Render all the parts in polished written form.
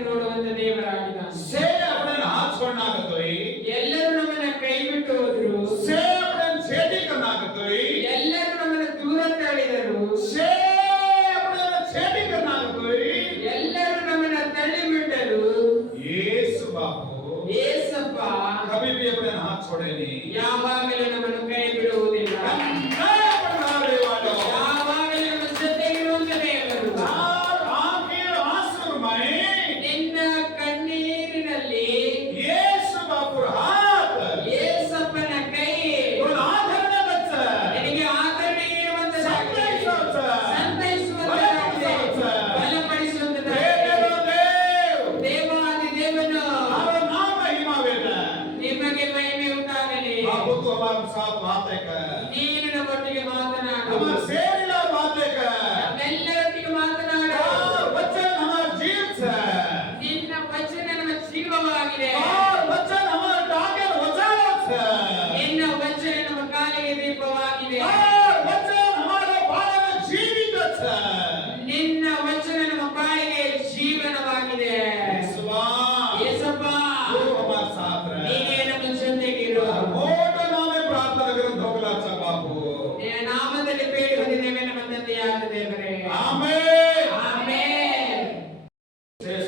ನೋಡುವಂತ ದೇವರಾಗಿದ್ದಾನೆ. से अपने हाथ छोड़ना कतोई ಎಲ್ಲರೂ ನಮ್ಮನ್ನ ಕೈ ಬಿಟ್ಟು ಹೋದ್ರು. से अपने छेड़ी करना कतोई ಎಲ್ಲರೂ ನಮ್ಮನ್ನ ದೂರ ತಳ್ಳಿದರು. से अपने छेड़ी करना कतोई ಎಲ್ಲರೂ ನಮ್ಮನ್ನ ತಳ್ಳಿ ಬಿಟ್ಟರು. यीशु बापू ಯೇಸಪ್ಪ कभी भी अपने हाथ छोड़े नहीं ಯಾವಾಗಲೂ ನಮ್ಮನ್ನು ಕೈ ಬಿಡುವುದಿಲ್ಲ. ಯಾವಾಗಲೂ ನಮ್ಮ ಜೊತೆಗಿರುವಂತ ದೇವರು. ನಿನ್ನ ಕಣ್ಣೀರಿನಲ್ಲಿ ಯೇಸಪ್ಪನ ಕೈ ನಿನಗೆ ಆದರಣೆ ಇರುವಂತದಾಗಿದೆ, ಸಂತೈಸುವಂತದಾಗಿದೆ, ಬಲಪಡಿಸುವಂತದಾಗಿದೆ. ದೇವಾದಿ ದೇವನು ನಿಮಗೆ ಮಹಿಮೆ ಉಂಟಾಗಲಿ. ನೀನು ನಮ್ಮೊಟ್ಟಿಗೆ ಮಾತನಾಡು, ನಮ್ಮೆಲ್ಲರೊಟ್ಟಿಗೆ ಮಾತನಾಡು. ನಿನ್ನ ವಚನ ನಮ್ಮ ಜೀವವಾಗಿದೆ. ನಿನ್ನ ವಚನ ನಮ್ಮ ಕಾಲಿಗೆ ದೀಪವಾಗಿದೆ. ನಿನ್ನ ವಚನ ನಮ್ಮ ಬಾಯಿಗೆ ಜೀವನವಾಗಿದೆ. ಯೇಸಪ್ಪ ನೀನೇ ನಮ್ಮ ಜೊತೆಗಿರು. ನಿನ್ನ ನಾಮದಲ್ಲಿ ಬೇಡಿ ಹೊಂದಿದ್ದೇವೆ ನಮ್ಮ ತಂದೆಯಾದ ದೇವರೇ. ಆಮೆನ್.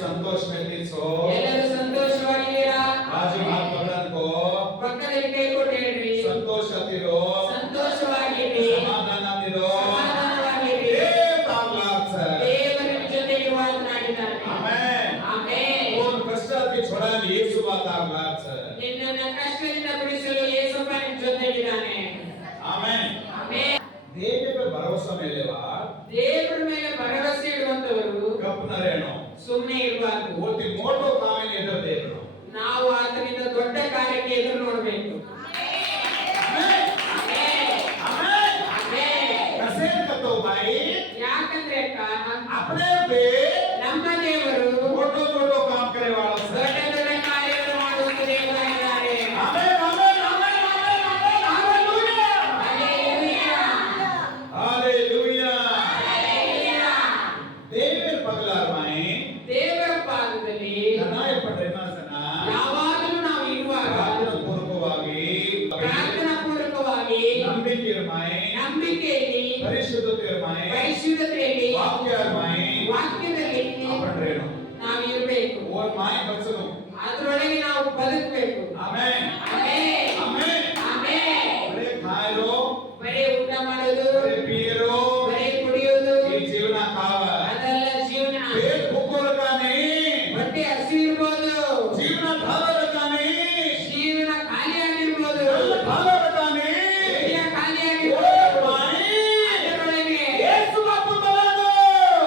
संतोष में तीसो ಎಲ್ಲರೂ ಸಂತೋಷವಾಗಿದ್ದೀರಾ? बाजू हाथ पकड़न को ಪಕ್ಕದಲ್ಲಿ ಕೈ ಕೊಟ್ಟು ಹೇಳ್ರಿ, संतोष तिरो ಸಂತೋಷವಾಗಿರಿ, समाधान तिरो ಸಮಾಧಾನವಾಗಿರಿ. ದೇವರು ನಿಮ್ಮ ಜೊತೆಗೆ ಮಾತನಾಡಿದ್ದಾನೆ. आमेन ಆಮೆನ್. कौन कष्ट की छोड़ा यीशु बात आगलात ನಿನ್ನನ್ನ ಕಷ್ಟದಿಂದ ಬಿಡಿಸಲು ಯೇಸಪ್ಪ ನಿಮ್ಮ ಜೊತೆಗಿದ್ದಾನೆ. आमेन ಆಮೆನ್. देव पे भरोसा मेलेवा ದೇವರ ಮೇಲೆ ಭರವಸೆ ಇಡುವಂತವರು ಕಪ್ಪನರೇನೋ ಸುಮ್ಮನೆ ಇರಬಾರದು. ಓತಿ ಮೋಟೋ ಕಾಮಿನ ಎದುರು ದೇವರು ನಾವು ಆತನಿಂದ ದೊಡ್ಡ ಕಾರ್ಯಕ್ಕೆ ಎದುರು ನೋಡಬೇಕು. Amen amen. Amen amen. कैसे कतो भाई ಯಾಕಂದ್ರೆ ಅಕ್ಕ, अपने पे ನಮ್ಮ ದೇವರು मोटो मोटो काम करे वाला ದೊಡ್ಡ ದೊಡ್ಡ ಕಾರ್ಯಗಳನ್ನು ಮಾಡುವಂತ ದೇವರಾಗಿದ್ದಾರೆ. Amen amen amen amen amen hallelujah hallelujah. Hallelujah hallelujah. ದೇವರ ಪಗಲಾರ ಮಾಯಿ ದೇವರ ಪಾದದಲ್ಲಿ ನಾಯ ಪಡ್ರೆ ಮಾಸನ ಯಾವಾಗಲೂ ನಾವು ಇರುವಾಗ ಪ್ರಾರ್ಥನಾ ಪೂರ್ವಕವಾಗಿ ನಂಬಿಕೆಯ ಮಾಯಿ, ನಂಬಿಕೆಯಲ್ಲಿ ಪರಿಶುದ್ಧತೆಯ ಮಾಯಿ, ಪರಿಶುದ್ಧತೆಯಲ್ಲಿ ವಾಕ್ಯದಲ್ಲಿ ಪಡ್ರೇನು ನಾವು ಇರಬೇಕು. ಓರ್ ಮಾಯಿ ಬಚನು ಅದರೊಳಗೆ ನಾವು ಬದುಕಬೇಕು. Amen amen. Amen amen. ಬರೇ ಖಾಯರೋ ಬರೀ ಊಟ ಮಾಡೋದು, ಬರೇ ಪಿಯರೋ ಬರೀ ಕುಡಿಯೋದು ಈ ಜೀವನ ಕಾವ ಅದೆಲ್ಲ ಜೀವನ. ಪೇಟ್ ಭೂಕೋಲಕಾನೆ ಹೊಟ್ಟೆ ಹಸಿ ಇರ್ಬೋದು, ಜೀವನ ಧಾರಕಾನೆ ಜೀವನ ಖಾಲಿಯಾಗಿರ್ಬೋದು, ಧಾರಕಾನೆ ಹೃದಯ ಖಾಲಿಯಾಗಿರ್ಬೋದು. ಮಾಯಿ ಅದರೊಳಗೆ ಯೇಸು ಬಾಪು ಬಲನು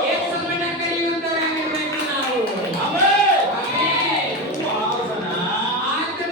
ಯೇಸುವಿನ ಕರೆಯುವಂತವರಾಗಿರ್ಬೇಕು ನಾವು. Amen amen. ವಾಸನ ಆತನ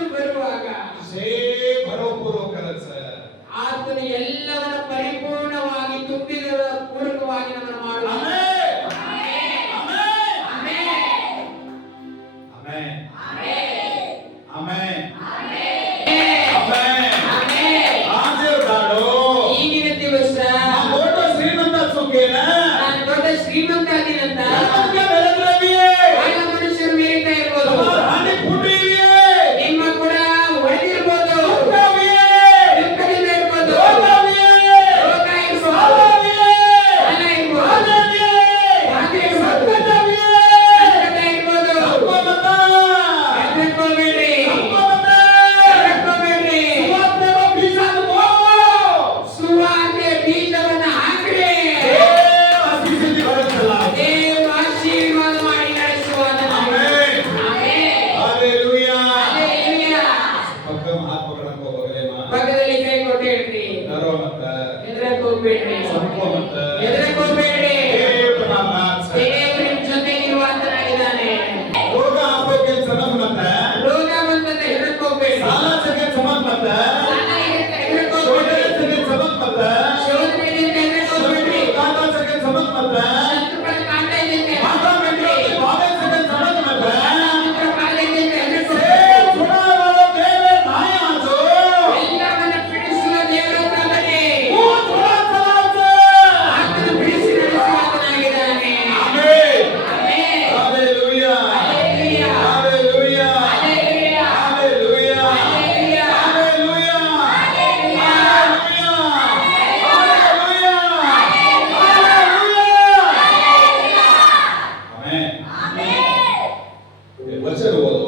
ವಚನ ಓದು.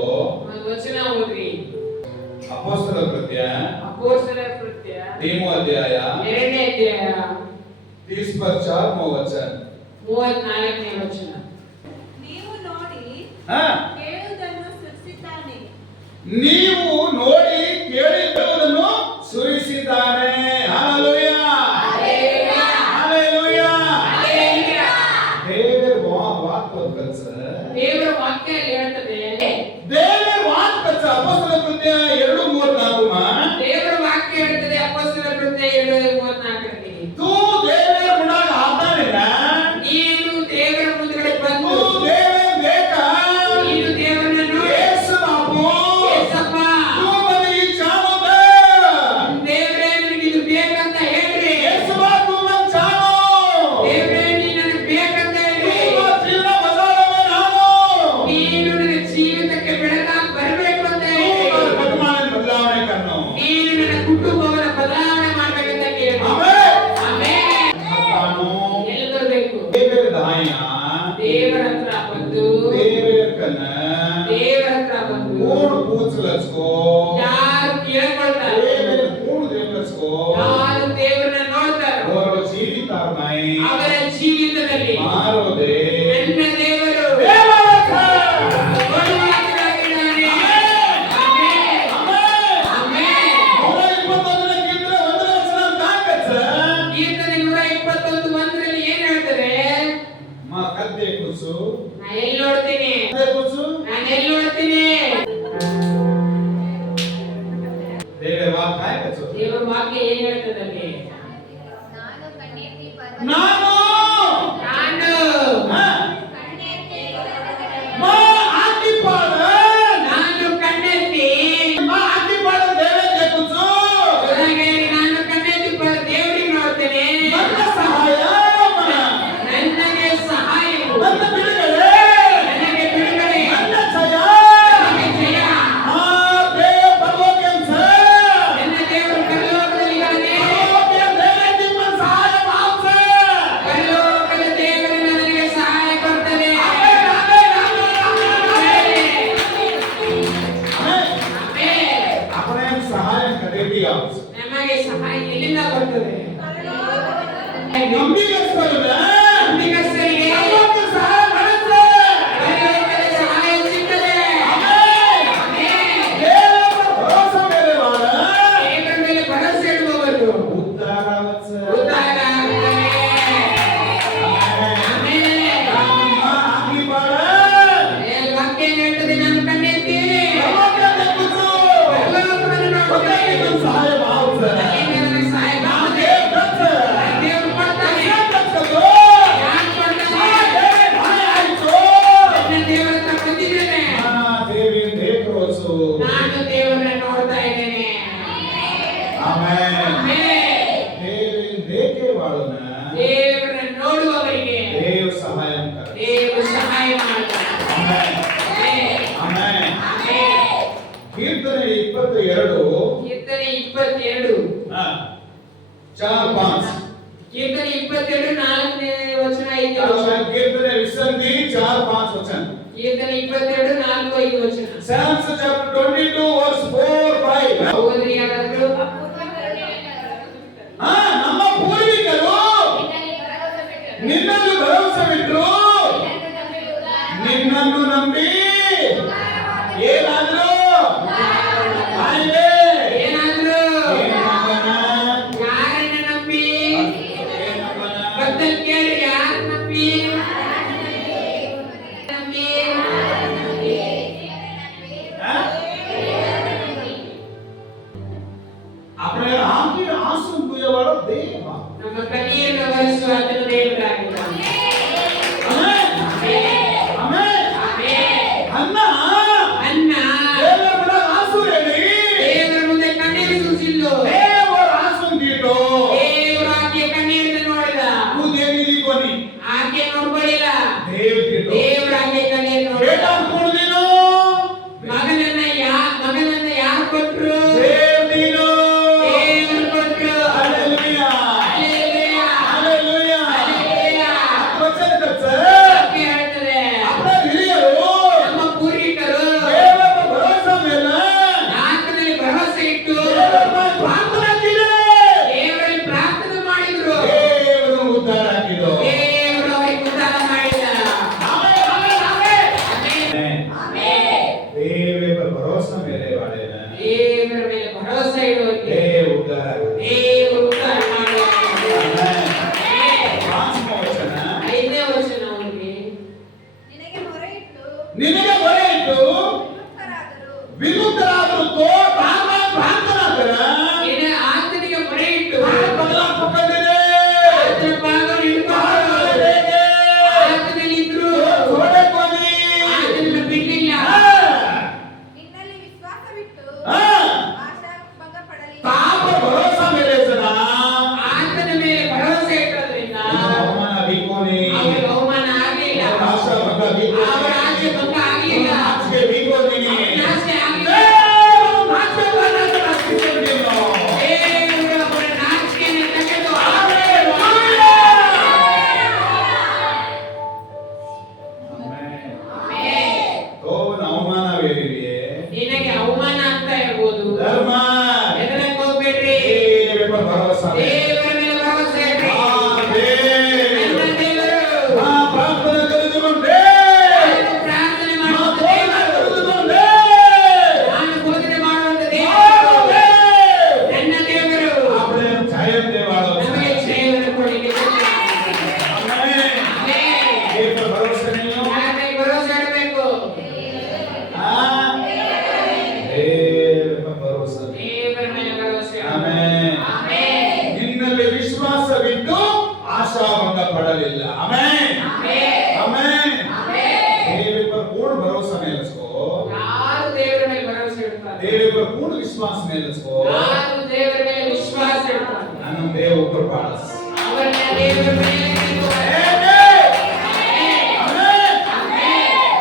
ಒಂದು ವಚನ ಓದ್ರಿ. ಅಪೊಸ್ತಲರ ಕೃತ್ಯ ಅಪೊಸ್ತಲರ ಕೃತ್ಯ 3 ಅಧ್ಯಾಯ 2ನೇ ಅಧ್ಯಾಯ 34 ವಚನ 34ನೇ ವಚನ. ನೀವು ನೋಡಿ ಹಾ, ಕೇಳುವುದನ್ನು ಸೃಷ್ಟಿಸಿದ್ದಾನೆ. ನೀವು ನೋಡಿ ಕೇಳಿದ್ದನ್ನು ಸುರಿಸಿದ್ದಾನೆ. Hallelujah, hallelujah. ದೇವರ ವಾಕ್ಯ ಕಲ್ಸ, ದೇವರ ವಾಕ್ಯ ಹೇಳ್ತದೆ. ದೇವರ ವಾಕ್ಯ ಕಲ್ಸ. ಅಪೊಸ್ತಲರ ಕೃತ್ಯ 2:34 ದೇವರ ವಾಕ್ಯ ಹೇಳ್ತದೆ. ಅಪೊಸ್ತಲರ ಕೃತ್ಯ 2:34 ತೂ ದೇವರ ಮುಂದಾಗ ಆತಾನಿಲ್ಲ, ನೀನು ದೇವರ ಮುಂದೆ ಬಂದು ತೂ ದೇವರ ಬೇಕಾ, ನೀನು ದೇವರನ್ನು ನೋಡಿ ಯೇಸು ಬಾಬು, ಯೇಸಪ್ಪ ತೂ ಮನೆ ಈ ಚಾನೋದ, ದೇವರೇ ನಿನಗೆ ಬೇಕಂತ ಹೇಳ್ರಿ. ಯೇಸು ಬಾಬು ಮನ್ ಚಾನೋ, ದೇವರೇ ನೀನು ನನಗೆ ಬೇಕಂತ ಹೇಳ್ರಿ. ತೂ ಜೀವನ ಬದಲಾವಣೆ ನಾನು, ನೀನು ನನ್ನ ಜೀವಿತಕ್ಕೆ ಬೆಳಕಾಗಿ ಬರಬೇಕು ಅಂತ ತೂ ಹೇಳ್ರಿ. ನನ್ನ ಬದಲಾವಣೆ ಬದಲಾವಣೆ ಕರ್ನೋ. ನೀನು ನನ್ನ ಕುಟುಂಬವನ್ನು ಬದಲಾವಣೆ ಮಾಡ್ಬೇಕಂತ ಕೇಳಿ. ಆಮೆನ್. ಆಮೆನ್. ತಾನು ಎಲ್ಲಿ ಬರಬೇಕು? ದೇವರ ದಾಯ, ದೇವರ ಹತ್ರ ಬಂದು ದೇವರ ಕನ್ನ ದೇವರ ಹತ್ರ ಬಂದು ಕೂಡು ಕೂಚಲಸ್ಕೋ, ಯಾರು ಕೇಳ್ಕೊಳ್ತಾರೆ, ದೇವರ ಕೂಡು ದೇವರಸ್ಕೋ, ಯಾರು ದೇವರನ್ನ ನೋಡ್ತಾರೋ ಅವರ ಜೀವಿತಾರ್ನಾಯಿ ಅವರ ಜೀವಿತದಲ್ಲಿ ಮಾರೋದೆ ನನ್ನ ದೇವರು ದೇವರಥ. ಒಳ್ಳೆಯದಾಗಿದ್ದಾನೆ. ಆಮೆನ್. ಆಮೆನ್. 121ನೇ ಕೀರ್ತನೆ 1ನೇ ವಚನ ತಾಕತ್ಸ. ಕೀರ್ತನೆ 121 ಏನ್ ಹೇಳ್ತದೆ? ಮಾ ಕದ್ದೆ ಕೂಸು, ನಾ ಎಲ್ಲಿ ನೋಡ್ತೀನಿ? ಕದ್ದೆ ಕೂಸು, ನಾನು ಎಲ್ಲಿ ನೋಡ್ತೀನಿ? ದೇವರ ವಾಕ್ಯ ಕಚ್ಚು. ದೇವರ ವಾಕ್ಯ ಏನ್ ಹೇಳ್ತದಲ್ಲಿ? ನಾನು ಕಣ್ಣೆತ್ತಿ ನಾನು ನಾನು ಹಾ, ಮಾ ಆಕಿಪಾದ, ನಾನು ಕಣ್ಣೆತ್ತಿ ಮಾ ಆಕಿಪಾದ ದೇವರ ಕೂಸು, ಹೊರಗೆ ನಾನು ಕಣ್ಣೆತ್ತಿ ದೇವರಿಗೆ ನೋಡ್ತೇನೆ. ನನ್ನ ಸಹಾಯ, ನನಗೆ ಸಹಾಯ, ನನ್ನ ಬಿಡುಗಡೆ, ನನಗೆ ಬಿಡುಗಡೆ, ನನ್ನ ಜಯ. ನನಗೆ ಜಯ. ಆ ದೇವ ಪರಲೋಕಂಸ, ನನ್ನ ದೇವರು ಪರಲೋಕದಲ್ಲಿದ್ದಾನೆ. ದೇವರ ನಿಮ್ಮ ಸಹಾಯ ಮಾಂಸ. ಪರಲೋಕದ ದೇವರು ನನಗೆ ಸಹಾಯ ಕೊಡ್ತದೆ. Amen, amen, amen, amen. Amen. अपने सहाय करेगी आप ನಮಗೆ ಸಹಾಯ ಎಲ್ಲಿಂದ ಬರ್ತದೆ? ನಂಬಿಗಸ್ತರನ್ನ ನಂಬಿಗಸ್ತರಿಗೆ ನಮ್ಮನ್ನು ಸಹಾಯ ಮಾಡುತ್ತೆ. ಪರಲೋಕದ ಸಹಾಯ ಸಿಗ್ತದೆ. ಆಮೆನ್. ಆಮೆನ್. ದೇವರ ಭರವಸೆ ಮೇಲೆ ವಾಡ ದೇವರ ಮೇಲೆ ಭರವಸೆ ಇಡುವವರು ಉದ್ಧಾರ ವತ್ಸ. ಉದ್ಧಾರ ಆಗ್ತಾರೆ. ಆಮೆನ್. ನಮ್ಮ ಆಕಿಪಾಡ, ದೇವರ ವಾಕ್ಯ ಹೇಳ್ತದೆ, ನಾನು ಕಣ್ಣೆತ್ತಿ ಪರಲೋಕದ ಕೂಸು, ಪರಲೋಕವನ್ನು ಒಬ್ಬನೇ ನೋಡ್ತೇನೆ. ನಿಮ್ಮ ಸಹಾಯ ಮಾಂಸ. ನನಗೆ ನನಗೆ ಸಹಾಯ ನಾವು ಮಾಡ್ತದೆ. ದೇವರ ಕಚ್ಚ. ದೇವರು ಕೊಡ್ತಾನೆ. ದೇವರ ಕಚ್ಚದು. ಯಾರು ಕೊಡ್ತಾನೆ? ದೇವರ ಭಯ ಆಯ್ತು. ನನ್ನ ದೇವರ ಹತ್ರ ಬಂದಿದ್ದೇನೆ. ದೇವಿಯ ದೇವರೋಸು. ನಾನು ದೇವರನ್ನ ನೋಡ್ತಾ ಇದ್ದೇನೆ. ಆಮೆನ್. ಆಮೆನ್. ದೇವಿನ ದೇಕೆ ವಾಳುನ ದೇವರನ್ನ ನೋಡುವವರಿಗೆ ದೇವ ಸಹಾಯ ಕರ. ದೇವರು ಸಹಾಯ ಮಾಡ್ತಾನೆ. ಆಮೆನ್. ಆಮೆನ್. ಆಮೆನ್. ಆಮೆನ್. ಕೀರ್ತನೆ 22 ಕೀರ್ತನೆ 22 ಹಾ 4-5 ಕೀರ್ತನೆ 22 4ನೇ ವಚನ 5ನೇ ವಚನ. ಕೀರ್ತನೆ ವಿಸಂಧಿ 4-5 ವಚನ. ಕೀರ್ತನೆ 22 4-5 ವಚನ. Psalms chapter 22 verse 4-5. ಓದ್ರಿ ಯಾರಾದ್ರೂ? ಹಾ, ನಮ್ಮ ಪೂರ್ವಿಕರು ನಿನ್ನನ್ನು ಭರವಸೆವಿಟ್ರು, ನಿನ್ನನ್ನು ನಂಬಿ ಏನಾದ್ರು ಆಯ್ವೆ. ಏನಾದ್ರು ಏನಪ್ಪನ? ಯಾರನ್ನ ನಂಬಿ? ಏನಪ್ಪನ? ಭಕ್ತರು ಕೇಳಿ, ಯಾರು ನಂಬಿ? ನಂಬಿ? ಹಾ? अपने राम की आंसू हुए वाला देव। ನಮ್ಮ ಕಣ್ಣೀರನ್ನು ಒರೆಸುವ ಆತನು ದೇವರಾಗಿದ್ದಾನೆ. आमेन, ಆಮೆನ್. आमेन। ಆಮೆನ್. ನಿನಗೆ ಮೊರೆ ಇಟ್ಟು ವಿಮುಖರಾದರು. ವಿಮುಕ್ತರಾದರೂ ಪ್ರಾರ್ಥನಾಗ್ತಾರ ಏನ ಆತನಿಗೆ ಮೊರೆ ಇಟ್ಟು ಬದಲಾಗ್ಬೇಕಂದ್ರೆ ಆತನ ಪಾದವನ್ನು ಹಿಡ್ಕೊಂಡು ಆತನಲ್ಲಿದ್ರು ಆತನನ್ನು ಬಿಟ್ಟಿಲ್ಲ. ನಿನ್ನಲ್ಲಿ ವಿಶ್ವಾಸವಿಟ್ಟು ಹಾ. ಆಶಾಭಂಗಪಡಲಿಲ್ಲ. ಪಾಪ ಭರೋಸಾ ಮೇಲೆ ಜನ ಆತನ ಮೇಲೆ ಭರವಸೆ ಇಟ್ಟದ್ರಿಂದ ಅವಮಾನ ಬಿಕ್ಕೋನೆ ಅವರಿಗೆ ಅವಮಾನ ಆಗಲಿಲ್ಲ. ಆಶಾ ಭಂಗ ಬಿಕ್ಕೋನೆ ಅವರ ಆಸೆ ಭಂಗ ಆಗಲಿಲ್ಲ. ಆಚೆಗೆ ಬಿಕ್ಕೋನೆ ಅವನ ಆಸೆ ಆಗಲಿಲ್ಲ. ದೇವರು ಅವರ ನಾಚಿಕೆಯನ್ನು ತೆಗೆದು ಅವಮಾನವೇರಿವೆ ನಿನಗೆ ಅವಮಾನ ಅಂತ ಹೇಳ್ಬೋದು. ಧರ್ಮ ಹೆದರಕ್ಕೆ ಹೋಗ್ಬೇಡ್ರಿ. ಭರೋಸಾ ದೇವರ ಮೇಲೆ ಭರವಸೆ ಇಡ್ರಿ. ನನ್ನ ದೇವರು ಪ್ರಾರ್ಥನೆ ಕಲಿತುಕೊಂಡೆ ನಾನು ಪ್ರಾರ್ಥನೆ ಮಾಡುವಂತ ದೇವರು. ನಾನು ಬೋಧನೆ ಮಾಡುವಂತ ದೇವರು. ನನ್ನ ದೇವರು ನಮಗೆ ಜಯವನ್ನು ಕೊಡಲಿಕ್ಕೆ ಭರೋಸೆ ಯಾರಿಗೆ ಭರವಸೆ ಇಡಬೇಕು? ದೇವರ ಮೇಲೆ ಭರವಸೆ ಇಡು. ಆಮೆನ್. ನಿನ್ನಲ್ಲಿ ವಿಶ್ವಾಸವಿಟ್ಟು ಆಶಾಭಂಗ ಪಡಲಿಲ್ಲ ಆಮೇನ್ ಆಮೇನ್ ದೇವರ पर पूर्ण भरोसा नहीं उसको ಯಾರು ದೇವರ ಮೇಲೆ ಭರವಸೆ ಇಡ್ತಾರೆ, देव पर पूर्ण विश्वास नहीं उसको ಯಾರು ದೇವರ ಮೇಲೆ ವಿಶ್ವಾಸ ಇಡ್ತಾರೆ, ನಾನು ದೇವ ऊपर पास ಅವರನ್ನ ದೇವರ ಮೇಲೆ ಇಡುತ್ತಾರೆ.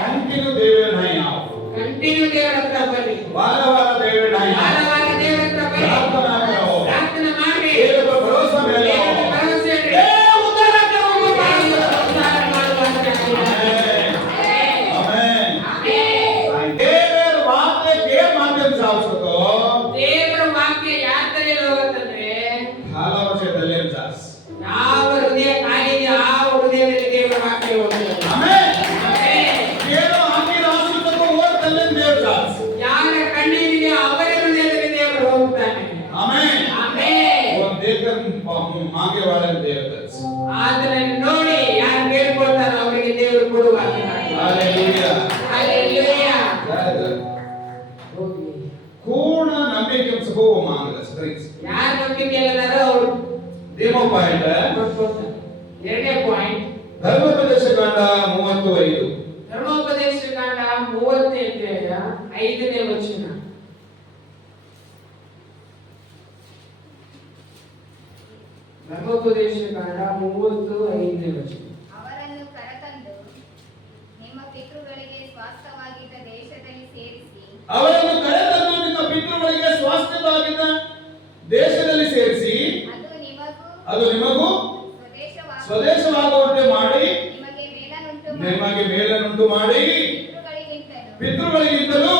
कंटिन्यू देव नहीं आओ ಕಂಟಿನ್ಯೂ ದೇವರ ಹತ್ರ ಬರ್ರಿ. वाला वाला देव नहीं आओ ವಾರವಾರ ದೇವರ ಹತ್ರ ಬರ್ರಿ. प्रार्थना करो ಪ್ರಾರ್ಥನೆ ಮಾಡ್ರಿ. देव पर भरोसा नहीं ದೇವರ आओ ಮೇಲೆ ಭರವಸೆ ಇಡ್ರಿ. ಉದ್ಧಾರಕ್ಕೆ ಹೋಗ್ಬೇಕು. ಉದ್ಧಾರ ಮಾಡುವಂತ आमेन ಆಮೆನ್. देवर वाक्य के माध्यम से आओ सको ದೇವರ ವಾಕ್ಯ ಯಾರ ತಲೆಯಲ್ಲಿ ಹೋಗುತ್ತಂದ್ರೆ ಭಾಲವಚನದಲ್ಲಿ ಜಾಸ್ ಯಾವ ಹೃದಯ ಖಾಲಿದೆ ಆ ಹೃದಯದಲ್ಲಿ ದೇವರ ವಾಕ್ಯ ಹೋಗುತ್ತದೆ. Amen amen. ಏನೋ ಆಕಿನ ಆಸಕ್ತಕ್ಕೂ ಓರ್ತಲ್ಲೇ ದೇವ ಜಾಸ್ ಯಾರ ಕಣ್ಣಿಗೆ ಅವರ ಹೃದಯದಲ್ಲಿ ದೇವರು ಹೋಗುತ್ತಾನೆ. Amen amen. वो देखकर मांगे वाले देव जास ಅದನ್ನು ನೋಡಿ ಯಾರು ಬೇಡ್ಕೊಳ್ತಾರೋ ಅವರಿಗೆ ದೇವರು ಕೊಡುವಾಗ हालेलुया ಹಲ್ಲೆಲೂಯಾ. पूर्ण ನಂಬಿಕೆ सबको वो मांग रहा है ಯಾರು ನಂಬಿಕೆ ಇಲ್ಲದಾರೋ ಅವರು देवो पॉइंट ಕೊಡ್ತಾರೆ. ಎರಡನೇ ಪಾಯಿಂಟ್ ಧರ್ಮೋಪದೇಶ ಕಾಂಡ 35 ಧರ್ಮೋಪದೇಶ ಕಾಂಡ 30ನೇ ಅಧ್ಯಾಯ 5ನೇ ವಚನ. ಧರ್ಮೋಪದೇಶ ಕಾಂಡ 30:5ನೇ ವಚನ. ಅವರನ್ನು ಕರೆತಂದು ನಿಮ್ಮ ಪಿತೃಗಳಿಗೆ ಸ್ವಾಸ್ಥ್ಯವಾಗಿದ್ದ ದೇಶದಲ್ಲಿ ಸೇರಿಸಿ ಅವರನ್ನು ಕರೆತಂದು ನಿಮ್ಮ ಪಿತೃಗಳಿಗೆ ಸ್ವಾಸ್ಥ್ಯವಾಗಿದ್ದ ದೇಶದಲ್ಲಿ ಸೇರಿಸಿ ಅದು ನಿಮಗೂ ಸ್ವದೇಶವಾಗುವಂತೆ ಮಾಡಿ ನಿಮಗೆ ಮೇಲನ್ನುಂಟು ಮಾಡಿ ಪಿತೃಗಳಿಗಿಂತಲೂ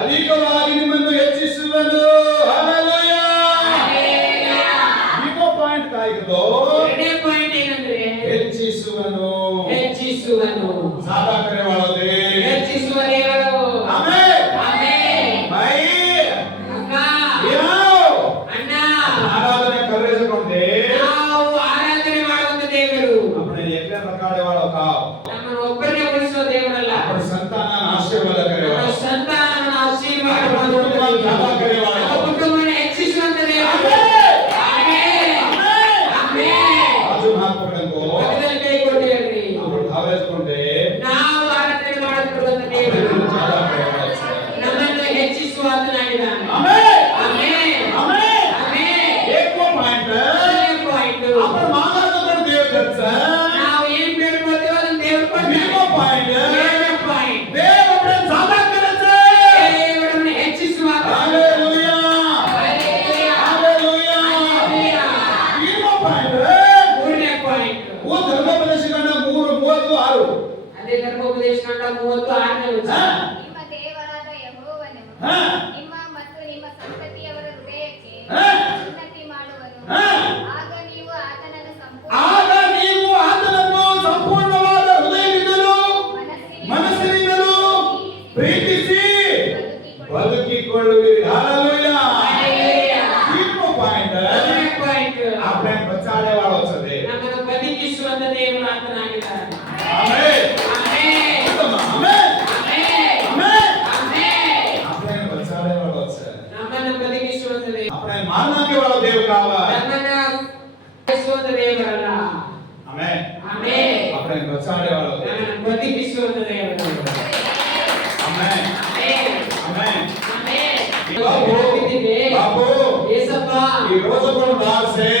ಅಧಿಕವಾಗಿ ನಿಮ್ಮನ್ನು ಹೆಚ್ಚಿಸುವನು. ಹಲ್ಲೆಲೂಯಾ. ನಿಮ್ಮ ಪಾಯಿಂಟ್ ಕಾಯ್ದು ಎರಡನೇ ಪಾಯಿಂಟ್ ಏನಂದ್ರೆ ಹೆಚ್ಚಿಸುವನು ಹೆಚ್ಚಿಸುವನು. ಸಾದಾ ಕರೆವಾಳದೆ ಹೆಚ್ಚಿಸುವ ದೇವರು. Amen amen. ಬೈ ಅಕ್ಕ, ಯಾವ ಅಣ್ಣ, ಆರಾಧನೆ ಕರೆಸಿಕೊಂಡೆ ನಾವು ಆರಾಧನೆ ಮಾಡುವಂತ ದೇವರು अपने एकले रखाड़े वालों का ನಮ್ಮನ್ನು ಒಬ್ಬರೇ ಉಳಿಸುವ ದೇವರಲ್ಲ, अपने संतान आशीर्वाद करे ನಮ್ಮ वाला ಸಂತಾನವನ್ನು ಆಶೀರ್ವಾದ ಮಾಡುವಂತ ದೇವರು. ನಮ್ಮ ಕುಟುಂಬವನ್ನು ಹೆಚ್ಚಿಸುವಂತ ದೇವರು. ಆಮೆನ್. ಆಮೆನ್. आजू हाथ पकड़न को ಪಕ್ಕದಲ್ಲಿ ಕೈ ಕೊಟ್ಟು ಹೇಳ್ರಿ, अपन धावेस्ಕೊಂಡೆ ನಾವು ಆರಾಧನೆ ಮಾಡುತ್ತಿರುವಂತ ದೇವರು ನಮ್ಮನ್ನು ಹೆಚ್ಚಿಸುವ ಆತನಾಗಿದ್ದಾನೆ. Amen amen. Amen amen. एक वो पॉइंट ಎರಡನೇ ಪಾಯಿಂಟ್ अपन मांगा तो कर देव दत्त ನಾವು ಏನ್ ಬೇಡ್ಕೊಳ್ತೀವೋ ಅದನ್ನ ದೇವರು ಕೊಡ್ತಾನೆ. बीगो पॉइंट ಎರಡನೇ ಪಾಯಿಂಟ್ देव अपने ज्यादा करते ದೇವರನ್ನು ಹೆಚ್ಚಿಸುವ ಆತ. Hallelujah hallelujah. Hallelujah hallelujah. बीगो पॉइंट ಮೂರನೇ ಪಾಯಿಂಟ್ वो ಧರ್ಮೋಪದೇಶ ಕಾಂಡ 3:36 ಅದೇ ಧರ್ಮೋಪದೇಶ ಕಾಂಡ 36ನೇ ವಚನ. ನಿಮ್ಮ ದೇವರಾದ ಯೆಹೋವನು ಹಾ. ನಿಮ್ಮ ಮತ್ತು ನಿಮ್ಮ ಸಂತತಿಯವರ ಹೃದಯಕ್ಕೆ ಹಾ. ಉನ್ನತಿ ಮಾಡುವನು. ಹಾ. ಆಗ ನೀವು ಆತನನ್ನು ಆಗ ನೀವು ಆತನನ್ನು ಸಂಪೂರ್ಣವಾದ ಹೃದಯದಿಂದಲೂ ಮನಸ್ಸಿನಿಂದಲೂ ಪ್ರೀತಿಸಿ ಬದುಕಿಕೊಳ್ಳುವಿರಿ. Hallelujah hallelujah. तीसरा पॉइंट ಮೂರನೇ ಪಾಯಿಂಟ್ आपने बचाने वाला होते ನಮ್ಮನ್ನು ಬದುಕಿಸುವಂತ ದೇವರು ಆತನಾಗಿದ್ದಾನೆ. Amen amen. Amen amen amen Babu Yesappa ಈ रोजों दास है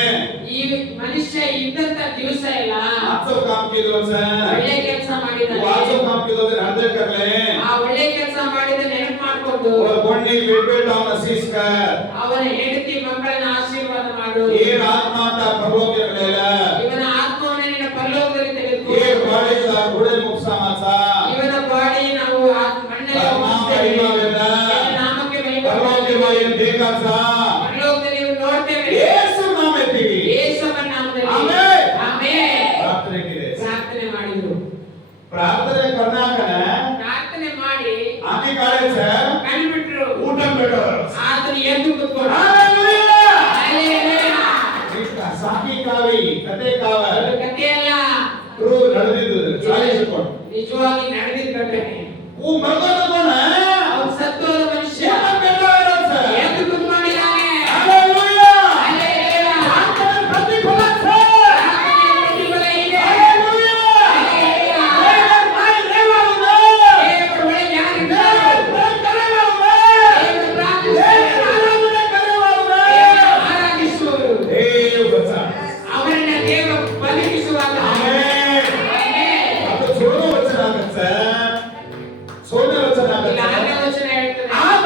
ಈ ಮನುಷ್ಯ ಇದ್ದಂತ ದಿವಸ ಇಲ್ಲ आजो काम के दिवस है ಒಳ್ಳೆ ಕೆಲಸ ಮಾಡಿದಾನೆ आजो काम के दिवस हृदय कर ले ಆ ಒಳ್ಳೆ ಕೆಲಸ ಮಾಡಿದ ನೆನಪು ಮಾಡ್ಕೊಂಡು और बन्नी बेटे डाउन असीस कर ಅವನ ಹೆಂಡತಿ ಮಕ್ಕಳನ್ನ ಆಶೀರ್ವಾದ ಮಾಡು ये आत्मा का परलोक के लेला ಇವನ ಆತ್ಮವನ್ನು ನಿನ್ನ ಪರಲೋಕದಲ್ಲಿ ತೆಗೆದುಕೋ ये बॉडी का घोड़े मुक्सा माचा ಇವನ ಬಾಡಿ ನಾವು ಮಣ್ಣಲ್ಲಿ परमात्मा महिमा वेला ನಾಮಕ್ಕೆ ಮಹಿಮೆ परलोक के मायन देखा सा ಪರಲೋಕದಲ್ಲಿ ನೀವು ನೋಡ್ತೇವೆ यीशु नाम में थी ಯೇಸುವಿನ ನಾಮದಲ್ಲಿ ಆಮೆನ್ ಆಮೆನ್ प्रार्थना के लिए ಪ್ರಾರ್ಥನೆ ಮಾಡಿದ್ರು प्रार्थना करना कने ಪ್ರಾರ್ಥನೆ ಮಾಡಿ आने काले से ಕಣ್ಬಿಟ್ರು ऊटम बेटो ಆತನು ಎದ್ದು ಕೂತ್ಕೊಂಡ हालेलुया ಹಲ್ಲೆಲೂಯಾ इसका साकी कावी कते काव ಇದು ಕಥೆಯಲ್ಲ ಟ್ರೂ ನಡೆದಿದ್ದು ಸಾಲಿಸಿಕೊಂಡು ನಿಜವಾಗಿ ನಡೆದಿದ್ದ ಘಟನೆ वो मरदा कौन है ಅವನು ಸತ್ತೋದ ಮನುಷ್ಯ ऊटम बेटो है ಎದ್ದು ಕೂತ್ಕೊಂಡಿದ್ದಾನೆ हालेलुया ಹಲ್ಲೆಲೂಯಾ आत्मा प्रतिफल है ಪ್ರತಿಫಲ ಇದೆ हालेलुया ಹಲ್ಲೆಲೂಯಾ देवर भाई देवालुना ದೇವರು ಒಳ್ಳೆ ಯಾರಿದ್ದಾರೆ देवर करेवालुना ದೇವರು ಪ್ರಾರ್ಥಿಸುತ್ತಾರೆ आराधना करेवालुना ದೇವರು ಆರಾಧಿಸುವರು देव बचा ಅವರನ್ನ ದೇವರು ಬದುಕಿಸುವಾಗ आमेन ಆಮೆನ್. अब तो छोड़ो वचन आगत से छोड़ने वचन ಈಗ आगत ಆಜ್ಞೆ ವಚನ ಹೇಳ್ತದೆ ಆಗ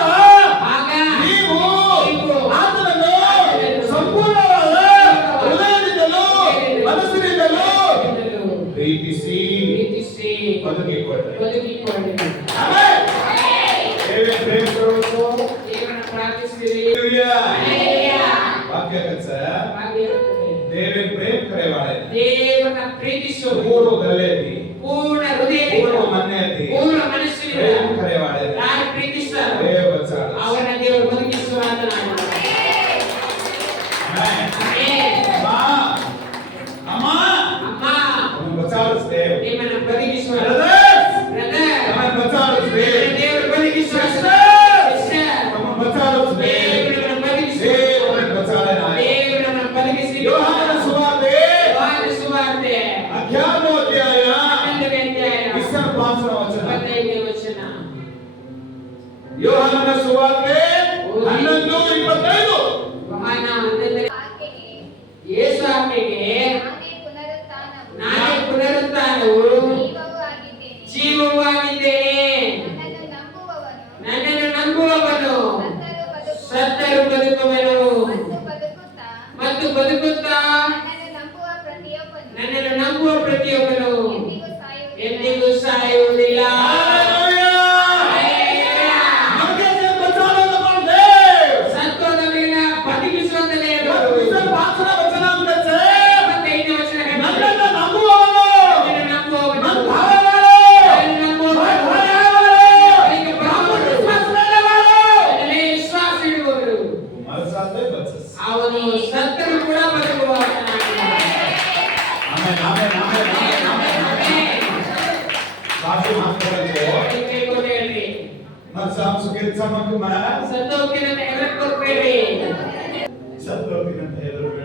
ಆಗ ನೀವು ನೀವು ಆತನನ್ನು ಸಂಪೂರ್ಣವಾದ ಹೃದಯದಿಂದಲೂ ಮನಸ್ಸಿನಿಂದಲೂ ಪ್ರೀತಿಸಿ ಪ್ರೀತಿಸಿ ಬದುಕಿಕೊಳ್ಳಿ ಬದುಕಿಕೊಳ್ಳಿ ಆಮೆನ್ ದೇವರ ಪ್ರೇಮ ಕರೋಸೋ ದೇವರನ್ನ ಪ್ರಾರ್ಥಿಸಿರಿ हालेलुया ಹಲ್ಲೆಲೂಯಾ वाक्य कच्चा ಹಾಗೆ ಇರುತ್ತದೆ. देव प्रेम करे वाले ದೇವರನ್ನ ಪ್ರೀತಿಸುವ पूर्ण गले थी ಪೂರ್ಣ ಹೃದಯದಿಂದ पूर्ण मन थी ಪೂರ್ಣ ಮನಸ್ಸಿನಿಂದ प्रेम करे वाले थे ಯಾರು ಪ್ರೀತಿಸ್ತಾರೋ देव बचा ಅವರನ್ನ ದೇವರು ಬದುಕಿಸುವ ಆತನಾಗಿದ್ದಾನೆ. Amen amen. अम्मा ಅಮ್ಮ हम बचा उस देव ನಿಮ್ಮನ್ನ ಬದುಕಿಸುವ ब्रदर्स ಬ್ರದರ್ हम बचा उस देव ದೇವರು ಬದುಕಿಸುವ ಸಿಸ್ಟರ್ ಸಿಸ್ಟರ್ हम बचा उस देव ದೇವರನ್ನ ಬದುಕಿಸುವ देव हमें बचा लेना है ದೇವರನ್ನ ಬದುಕಿಸಿ ಯೋಹಾನನ ಸುವಾರ್ತೆ ಯೋಹಾನನ ಸುವಾರ್ತೆ 11ನೇ ಅಧ್ಯಾಯ 11ನೇ ಅಧ್ಯಾಯ 25ನೇ ವಚನ 25ನೇ ವಚನ ಯೋಹಾನನ ಸುವಾರ್ತೆ 11:25 ಯೋಹಾನ 11ನೇ ಆಕೆಗೆ ಯೇಸು ಆಕೆಗೆ ನಾನೇ ಪುನರುತ್ಥಾನವು ನಾನೇ ಪುನರುತ್ಥಾನವು ಜೀವವೂ ಆಗಿದ್ದೇನೆ. ಜೀವವೂ ಆಗಿದ್ದೇನೆ. ನನ್ನನ್ನು ನಂಬುವವನು ನನ್ನನ್ನು ನಂಬುವವನು ಸತ್ತರೂ ಬದುಕುವನು. ಸತ್ತರೂ ಬದುಕುವನು ಮತ್ತು ಬದುಕುತ್ತಾ ಮತ್ತು ಬದುಕುತ್ತಾ ನನ್ನನ್ನು ನಂಬುವ ಪ್ರತಿಯೊಬ್ಬನು ನನ್ನನ್ನು ನಂಬುವ ಪ್ರತಿಯೊಬ್ಬನು ಎಂದಿಗೂ ಎಂದಿಗೂ ಸಾಯುವುದಿಲ್ಲ. Hallelujah hallelujah. मरके से बचा लेना पर देव ಸತ್ತೋದವರನ್ನ ಬದುಕಿಸುವಂತ ದೇವರು. 25ನೇ ವಚನ ಅಂತೆ 25ನೇ ವಚನ ಹೇಳ್ತದೆ. ನನ್ನನ್ನು ನಂಬುವವನು ನನ್ನನ್ನು ನಂಬುವವನು ನನ್ನ ಭಾವಗಳು ನನ್ನನ್ನು ನಂಬುವವನು ಅವನಿಗೆ ಬರುವವರು. ನನ್ನಲ್ಲಿ ವಿಶ್ವಾಸ ಇಡುವವರು. ಮರಸಾದೆ ಬಚಸ್ ಅವನು ಸತ್ತರೂ ಕೂಡ ಬದುಕುವವನಾಗಿದ್ದಾನೆ. Amen amen amen amen amen ಬಾಕಿ ಮಾತುಗಳನ್ನು ಬೇಕು ಹೇಳ್ರಿ. ಮರಸಾಂ ಸುಖಿತ ಸಮಕ್ಕೆ ಮರ ಸತ್ತೋಗ್ತೀನಂತ ಹೆದರಕ್ಕೆ ಹೋಗ್ಬೇಡ್ರಿ. ಸತ್ತೋಗಿನಂತ ಹೆದರಬೇಡ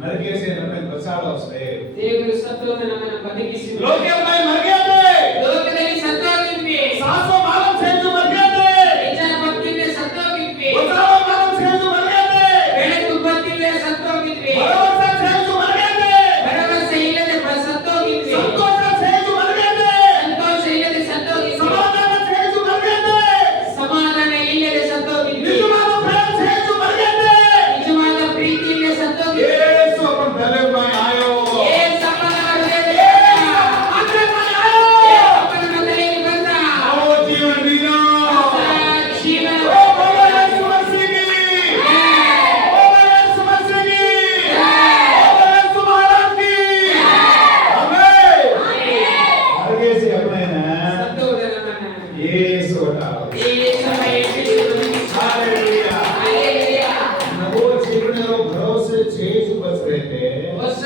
मरगे से हमें बचा लो उसने ದೇವರು ಸತ್ತೋದ ನಮ್ಮನ್ನು ಬದುಕಿಸಿದ. लोग के भाई मर गए थे ಲೋಕದಲ್ಲಿ ಸತ್ತೋಗಿದ್ವಿ. सासों मालूम से जो मर गए थे ನಿಜ ಭಕ್ತಿಯಿಂದ ಸತ್ತೋಗಿದ್ವಿ. बचाओ मालूम से जो मर गए थे ಬೆಳಕು ಗೊತ್ತಿಲ್ಲದೆ ಸತ್ತೋಗಿದ್ವಿ. भरोसा से जो मर गए थे ಭರವಸೆ ಇಲ್ಲದೆ ಸತ್ತೋಗಿದ್ವಿ. संतोष से जो मर गए थे ಸಂತೋಷ ಇಲ್ಲದೆ ಸತ್ತೋಗಿದ್ವಿ. समाधान से जो मर गए थे ಸಮಾಧಾನ ಇಲ್ಲದೆ ಸತ್ತೋಗಿದ್ವಿ. निजवाद प्रेम से जो मर गए थे ನಿಜವಾದ ಪ್ರೀತಿಯಿಂದ ಸತ್ತೋಗಿದ್ವಿ. यीशु अपन पहले में आयो ಏ ಸಮಾಧಾನದ अंदर में आयो ಅಪ್ಪನ ಮೊದಲಿಗೆ ಬಂದ आओ जीवन जीना ಜೀವನ ओ बोलो यीशु मसीह की ओ बोलो यीशु मसीह की ओ बोलो यीशु महाराज की आमीन मरगे से अपने ने ಸತ್ತೋದ ನಮ್ಮನ್ನ यीशु हटाओ ಈ ಸಮಯ हालेलुया ಹಲ್ಲೆಲೂಯಾ. नवो जीवन रो भरोसे यीशु बच रहे थे ಹೊಸ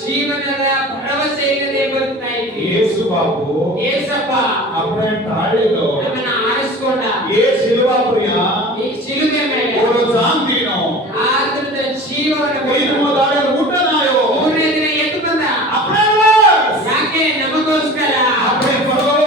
ಜೀವನದ ಭರವಸೆ ಇಲ್ಲದೆ ಬರ್ತಾ ಇದ್ವಿ. यीशु बाबू ಏಸಪ್ಪ अपने टाड़े लो ನಮ್ಮನ್ನ ಆರಿಸ್ಕೊಂಡ. ये सिलवा प्रिया ಈ ಶಿಲುಬೆ ಮೇಲೆ और जान दीनो ಆತನ ಜೀವನ तीन मोदारे उठनायो 3ನೇ ದಿನ ಎದ್ದು ಬಂದ. अपने वर्ष ಯಾಕೆ? ನಮಗೋಸ್ಕರ अपने परलोक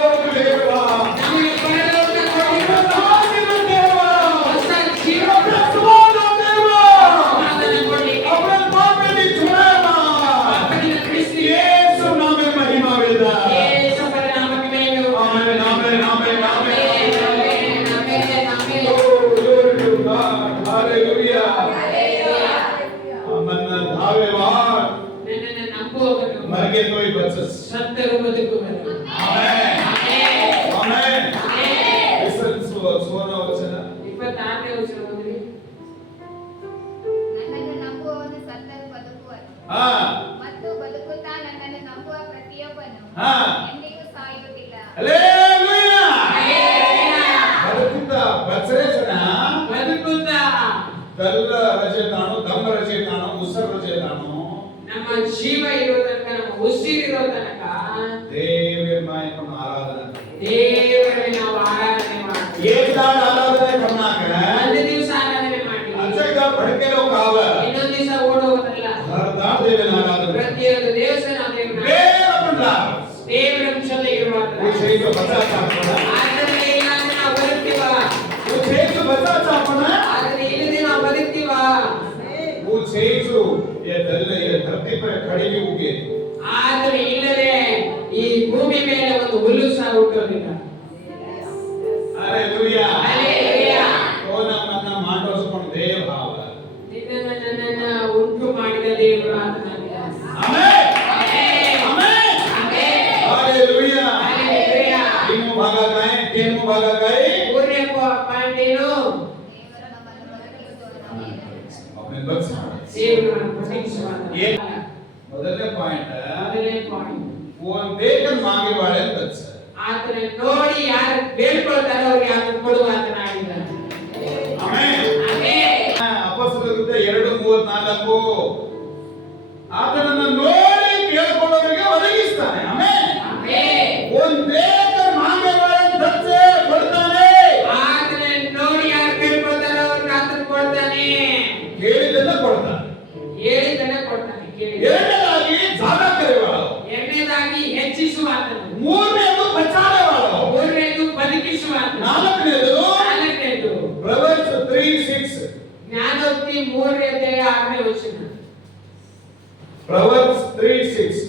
ಹೋಗಲು. ಆಮೆನ್. ಆಮೆನ್. ಆಮೆನ್. ಸುವರ್ಣ ವಚನ 26ನೇ ವಚನ ಓದಿರಿ. ನನ್ನನ್ನು ನಂಬುವವನು ಸತ್ತರೂ ಬದುಕುವನು. ಹಾ ಮತ್ತು ಬದುಕುತ್ತಾ ನನ್ನನ್ನು ನಂಬುವ ಪ್ರತಿಯೊಬ್ಬನು ಹಾ. ಎಂದಿಗೂ ಸಾಯುವುದಿಲ್ಲ. ಹಲ್ಲೆಲೂಯಾ. ಹಲ್ಲೆಲೂಯಾ. ಬದುಕುತ್ತಾ ಬಚ್ಚರೇಚನ ಬದುಕುತ್ತಾ ದಲ್ಲ ರಚೇತಾನು ದಮ್ಮ ರಚೇತಾನು ಉಸರ್ ರಚೇತಾನು ನಮ್ಮ ಜೀವ ಇರೋ ತನಕ, ನಮ್ಮ ಉಸಿರಿರೋ ತನಕ ದೇವರನ್ನು ಆರಾಧನೆ ದೇವರೇ ನಾವು ಆರಾಧನೆ ಮಾಡ್ತೀವಿ. ಏತಾಳ ಆರಾಧನೆ ಕರ್ನಾಕರ ಒಂದು ದಿವಸ ಆರಾಧನೆ ಮಾಡ್ತೀವಿ, ಅಜಗ ಬಡಕೆಲೋ ಕಾವ ಇನ್ನೊಂದು ದಿವಸ ಓಡೋಗೋದಲ್ಲ. ಹರದಾರ್ ದೇವನ ಆರಾಧನೆ ಪ್ರತಿಯೊಂದು ದೇವಸ್ಥಾನ ದೇವರ ದೇವರನ್ನ ದೇವರ ಜೊತೆಗೆ ಮಾತ್ರ. ಉಚೇತ ಬಚಾಚಾಪನ ಆದ್ರೆ ಇಲ್ಲಾಂದ್ರೆ ನಾವು ಬದುಕ್ತೀವ, ಉಚೇತ ಬಚಾಚಾಪನ ಆದ್ರೆ ಇಲ್ಲದೆ ನಾವು ಬದುಕ್ತೀವ. ಉಚೇತು ये दल्ल ये धरती पर खड़ी भी उगे ಆದ್ರೆ ಇಲ್ಲದೆ ಈ ಭೂಮಿ ಮೇಲೆ ಒಂದು ಹುಲ್ಲು ಸಹ ಹುಟ್ಟೋದಿಲ್ಲ. Hallelujah hallelujah. तो ನಮ್ಮನ್ನ ಮಾಡೋಸ್ಕೊಂಡು ದೇವ ಭಾವ ನಿನ್ನನ್ನು ನನ್ನನ್ನು ಉಂಟು ಮಾಡಿದ ದೇವರು ಆತನಿಗೆ. Amen amen. Amen amen. Hallelujah hallelujah. तीनों भागा गाए तीनों भागा गाए ಮೂರನೇ ಪಾಯಿಂಟ್ ಏನು? अपने बच्चा ದೇವರು ನಮ್ಮನ್ನು ಪ್ರತ್ಯಕ್ಷವಾದ. ये ಮೊದಲನೇ ಪಾಯಿಂಟ್ ಮೊದಲನೇ ಪಾಯಿಂಟ್, ಒಂದು ದೇಕನ್ ಮಾಗೆ ವಾಳೆ ಬಚ್ಚ ಆತನ ನೋಡಿ ಯಾರು ಬೇಡ್ಕೊಳ್ತಾರೋ ಅವ್ರಿಗೆ ಆತನ ಕೊಡುವ ಆತನಾಗಿದ್ದಾನೆ. Amen amen. ಅಪೊಸ್ತಲರ ಕೃತ್ಯ 2:34 ಆತನನ್ನು ನೋಡಿ ಕೇಳಿಕೊಳ್ಳೋರಿಗೆ ಒದಗಿಸ್ತಾನೆ. Amen amen. ಒಂದು ದೇಕನ್ ಮಾಗೆ ವಾಳೆ ಬಚ್ಚ ಕೊಡ್ತಾನೆ. ಆತನ ನೋಡಿ ಯಾರು ಬೇಡ್ಕೊಳ್ತಾರೋ ಅವ್ರಿಗೆ ಆತನ ಕೊಡ್ತಾನೆ. ಕೇಳಿದ್ದನ್ನ ಕೊಡ್ತಾನೆ. ಹೇಳಿದ್ದನ್ನ ಕೊಡ್ತಾನೆ. ಕೇಳಿದ. ಎರಡನೇದಾಗಿ ಜಾಗ ಕರೆವಾಳು. ಎರಡನೇದಾಗಿ ಹೆಚ್ಚಿಸುವ ಆತನು. ಮೂರನೇದು ಬಚಾರವಾಳು. ಮೂರನೇದು ಬದುಕಿಸುವ ಆತನು. ನಾಲ್ಕನೇದು ನಾಲ್ಕನೇದು ಪ್ರವರ್ಸ್ 3:6 ಜ್ಞಾನೋಕ್ತಿ 3ನೇ ಅಧ್ಯಾಯ 6ನೇ ವಚನ. ಪ್ರವರ್ಸ್ 3:6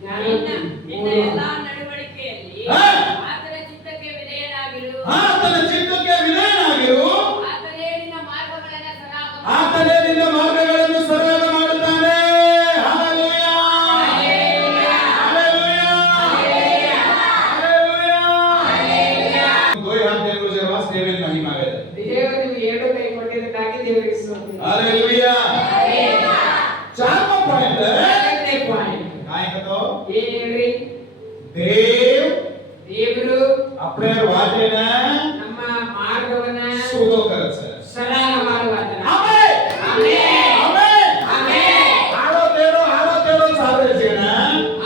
ಜ್ಞಾನೋಕ್ತಿ ನಿನ್ನ ಎಲ್ಲಾ ನಡವಳಿಕೆಯಲ್ಲಿ ಹಾ. ಆತನ ಚಿತ್ತಕ್ಕೆ ವಿಧೇಯನಾಗಿರು. ಆತನ ಚಿತ್ತಕ್ಕೆ ವಿಧೇಯನಾಗಿರು. ಆತನೇ ನಿನ್ನ ಮಾರ್ಗಗಳನ್ನು ಸರಾಗ ಆತನೇ ನಿನ್ನ ಮಾರ್ಗಗಳನ್ನು ಸರಳ ಮಾಡುತ್ತಾನೆ. Hallelujah hallelujah. Hallelujah hallelujah. Hallelujah कोई हाथ दे मुझे वास देवे महिमा है. ದೇವರು ನಿಮಗೆ ಎರಡು ಕೈ ಕೊಟ್ಟಿದ್ದಕ್ಕಾಗಿ ದೇವರಿಗೆ ಸ್ತೋತ್ರ. Hallelujah hallelujah. चारवा पॉइंट ನಾಲ್ಕನೇ ಪಾಯಿಂಟ್ काय कहतो ಏನ್ ಹೇಳ್ರಿ? देव ದೇವರು अपने वाचन ನಮ್ಮ ಮಾರ್ಗವನ್ನ सुधो करत है. ಸರಳ ಮಾಡುವ ಆತನ. आमेन ಆಮೆನ್. Amen amen. हारो तेरो सारे छेना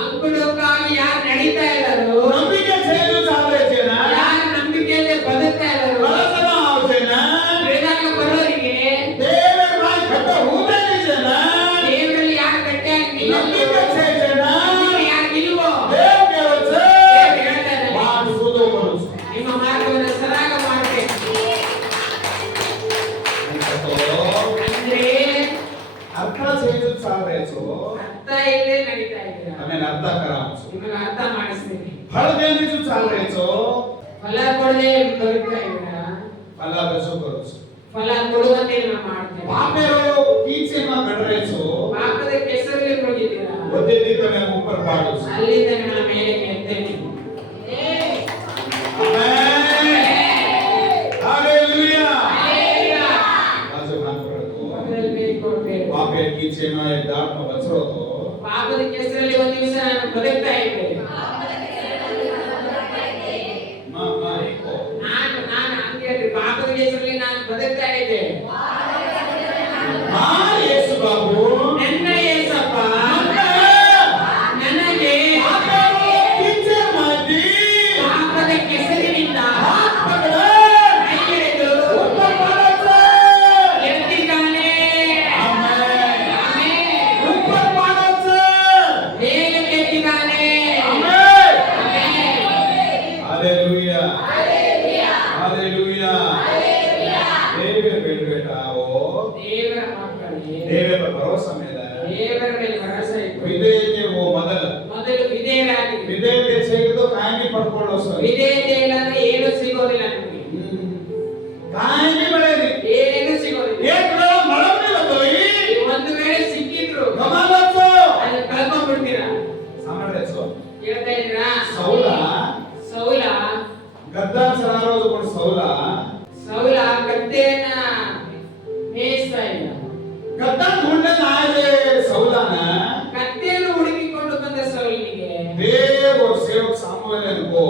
ಅಂಕುಡಕ್ಕಾಗಿ ಯಾರು ನಡೀತಾ ಇದ್ದಾರೋ, ನಂಬಿಕೆ ಸೇರು ಸಾರೆ छेना ಯಾರು ನಂಬಿಕೆಯಲ್ಲಿ ಬದುಕ್ತಾ ಇದ್ದಾರೋ, ಬಲಸನ ಆವಚೇನಾ ಬೇದಾಗ ಬರೋರಿಗೆ ದೇವರ ರಾಜ ಕಟ್ಟ ಹೋದೆ ನಿಜನಾ ದೇವರಲ್ಲಿ ಯಾರು ಗಟ್ಟಿಯಾಗಿ ನಂಬಿಕೆ ನಿಲ್ಲೋದು, ಸೇಚೇನಾ ಯಾರು ನಿಲ್ಲುವೋ, ದೇವ ಕೇಳಚ ದೇವರು ಹೇಳ್ತಾ ಇದ್ದಾನೆ, ಮಾತು ಸುಧೋ ಕರು. ನಿಮ್ಮ ಮಾರ್ಗವನ್ನು ಸರಾಗ ಮಾಡಬೇಕು. ಅಂದ್ರೆ ಅರ್ಥ ಸೇರು ಸಾರೇಸೋ ಅರ್ಥ ಇಲ್ಲೇ ನಡೀತಾ ಇದ್ದೀರಾ, ಆಮೇಲೆ ಅರ್ಥ ಕರಾಮಸು ನಿಮಗೆ ಅರ್ಥ ಮಾಡಿಸ್ತೀನಿ. ಫಳದೇನೆ ಜು ಸಾರೇಸೋ ಫಲ ಕೊಡದೆ ಬದುಕ್ತಾ ಇದ್ದೀರಾ, ಫಲ ಬಸೋ ಕರುಸು ಫಲ ಕೊಡುವಂತೆ ನಾವು ಮಾಡ್ತೇವೆ. ಪಾಪೆರೋ ಪೀಚೆ ಮಾ ಕಡರೇಸೋ ಪಾಪದ ಕೆಸರಲ್ಲಿ ಮುಳುಗಿದ್ದೀರಾ, ಒದ್ದೆ ದಿಕ್ಕನೆ ऊपर ಪಾಡುಸು. ಅಲ್ಲಿಂದ ನನ್ನ ಮೇಲೆ ಎದ್ದೇಳಿ. Amen hallelujah hallelujah. ರಾಜ ಮಾತುಗಳು ಮೊದಲು ಬೇಡ್ಕೊಳ್ಬೇಕು. ಪಾಪೆ ಪೀಚೆ ಮಾ ದಾಟ್ ಮಾ ಬಸರೋ ತೋ ಪಾಪದ ಕೆಸರಲ್ಲಿ ಒಂದು ದಿವಸ ನಾನು ಬದುಕ್ತಾ ಇದ್ದೆ. ಮಾ ಏಕೋ ನಾನು ಹಂಗೆ ಪಾಪದ ಕೆಸರಲ್ಲಿ ನಾನು ಬದುಕ್ತಾ ಇದ್ದೆ. ಮಾ ಯೇಸು ಬಾಬು ನನ್ನ ಯೇಸಪ್ಪ ನನಗೆ ಪಾಪೆರೋ ಪೀಚೆ ಮಾದಿ ಪಾಪದ ಕೆಸರಿನಿಂದ ಪಾಪಗಳ ಕೈ ಹಿಡಿದು ऊपर ಪಾಡಸ. ಎತ್ತಿದ್ದಾನೆ. Amen amen. ऊपर ಪಾಡಸ. ಮೇಲೆ ಎತ್ತಿದ್ದಾನೆ. Amen amen. हालेलुया हालेलुया देवे बेटाओ ದೇವರ ಮಕ್ಕಳಿಗೆ देवे पर भरोसा मेरा ದೇವರ ಮೇಲೆ ಭರವಸೆ ಇಟ್ಟು ವಿಧೇಯತೆ ಓ ಮೊದಲು ವಿಧೇಯರಾಗಿ. ವಿಧೇಯತೆ ಸಿಗದು ಕಾಯಮಿ ಪಡ್ಕೊಳ್ಳೋ ಸರ್ ವಿಧೇಯತೆ ಇಲ್ಲಾಂದ್ರೆ ಏನು ಸಿಗೋದಿಲ್ಲ ನಮಗೆ, ಕಾಯಮಿ ಬೆಳೆದಿ ಏನು ಸಿಗೋದಿಲ್ಲ. ಏಕೋ ಮಳಮಿ ಲತೋಯಿ ಒಂದು ವೇಳೆ ಸಿಕ್ಕಿದ್ರು ಗಮನಸೋ ಅದನ್ನ ಕಳ್ಕೊಂಡ್ಬಿಡ್ತೀರಾ. ಸಾಮರ್ಥ್ಯಸೋ ಹೇಳ್ತಾ ಹೇಳಿದ್ರಾ? ಸೌಲ ಸೌಲ ಗದ್ದಾಚರಾರೋದು ಕೂಡ ಸೌಲ ಗದ್ದೆಯನ್ನ ಮೇಯಿಸ್ತಾ ಇದ್ದ. ಗದ್ದಾ ढूंढने आए सौलाನ ಗದ್ದೆಯನ್ನು ಹುಡುಕಿಕೊಂಡು ಬಂದ ಸೌಲನಿಗೆ देव और सेवक सामुएल को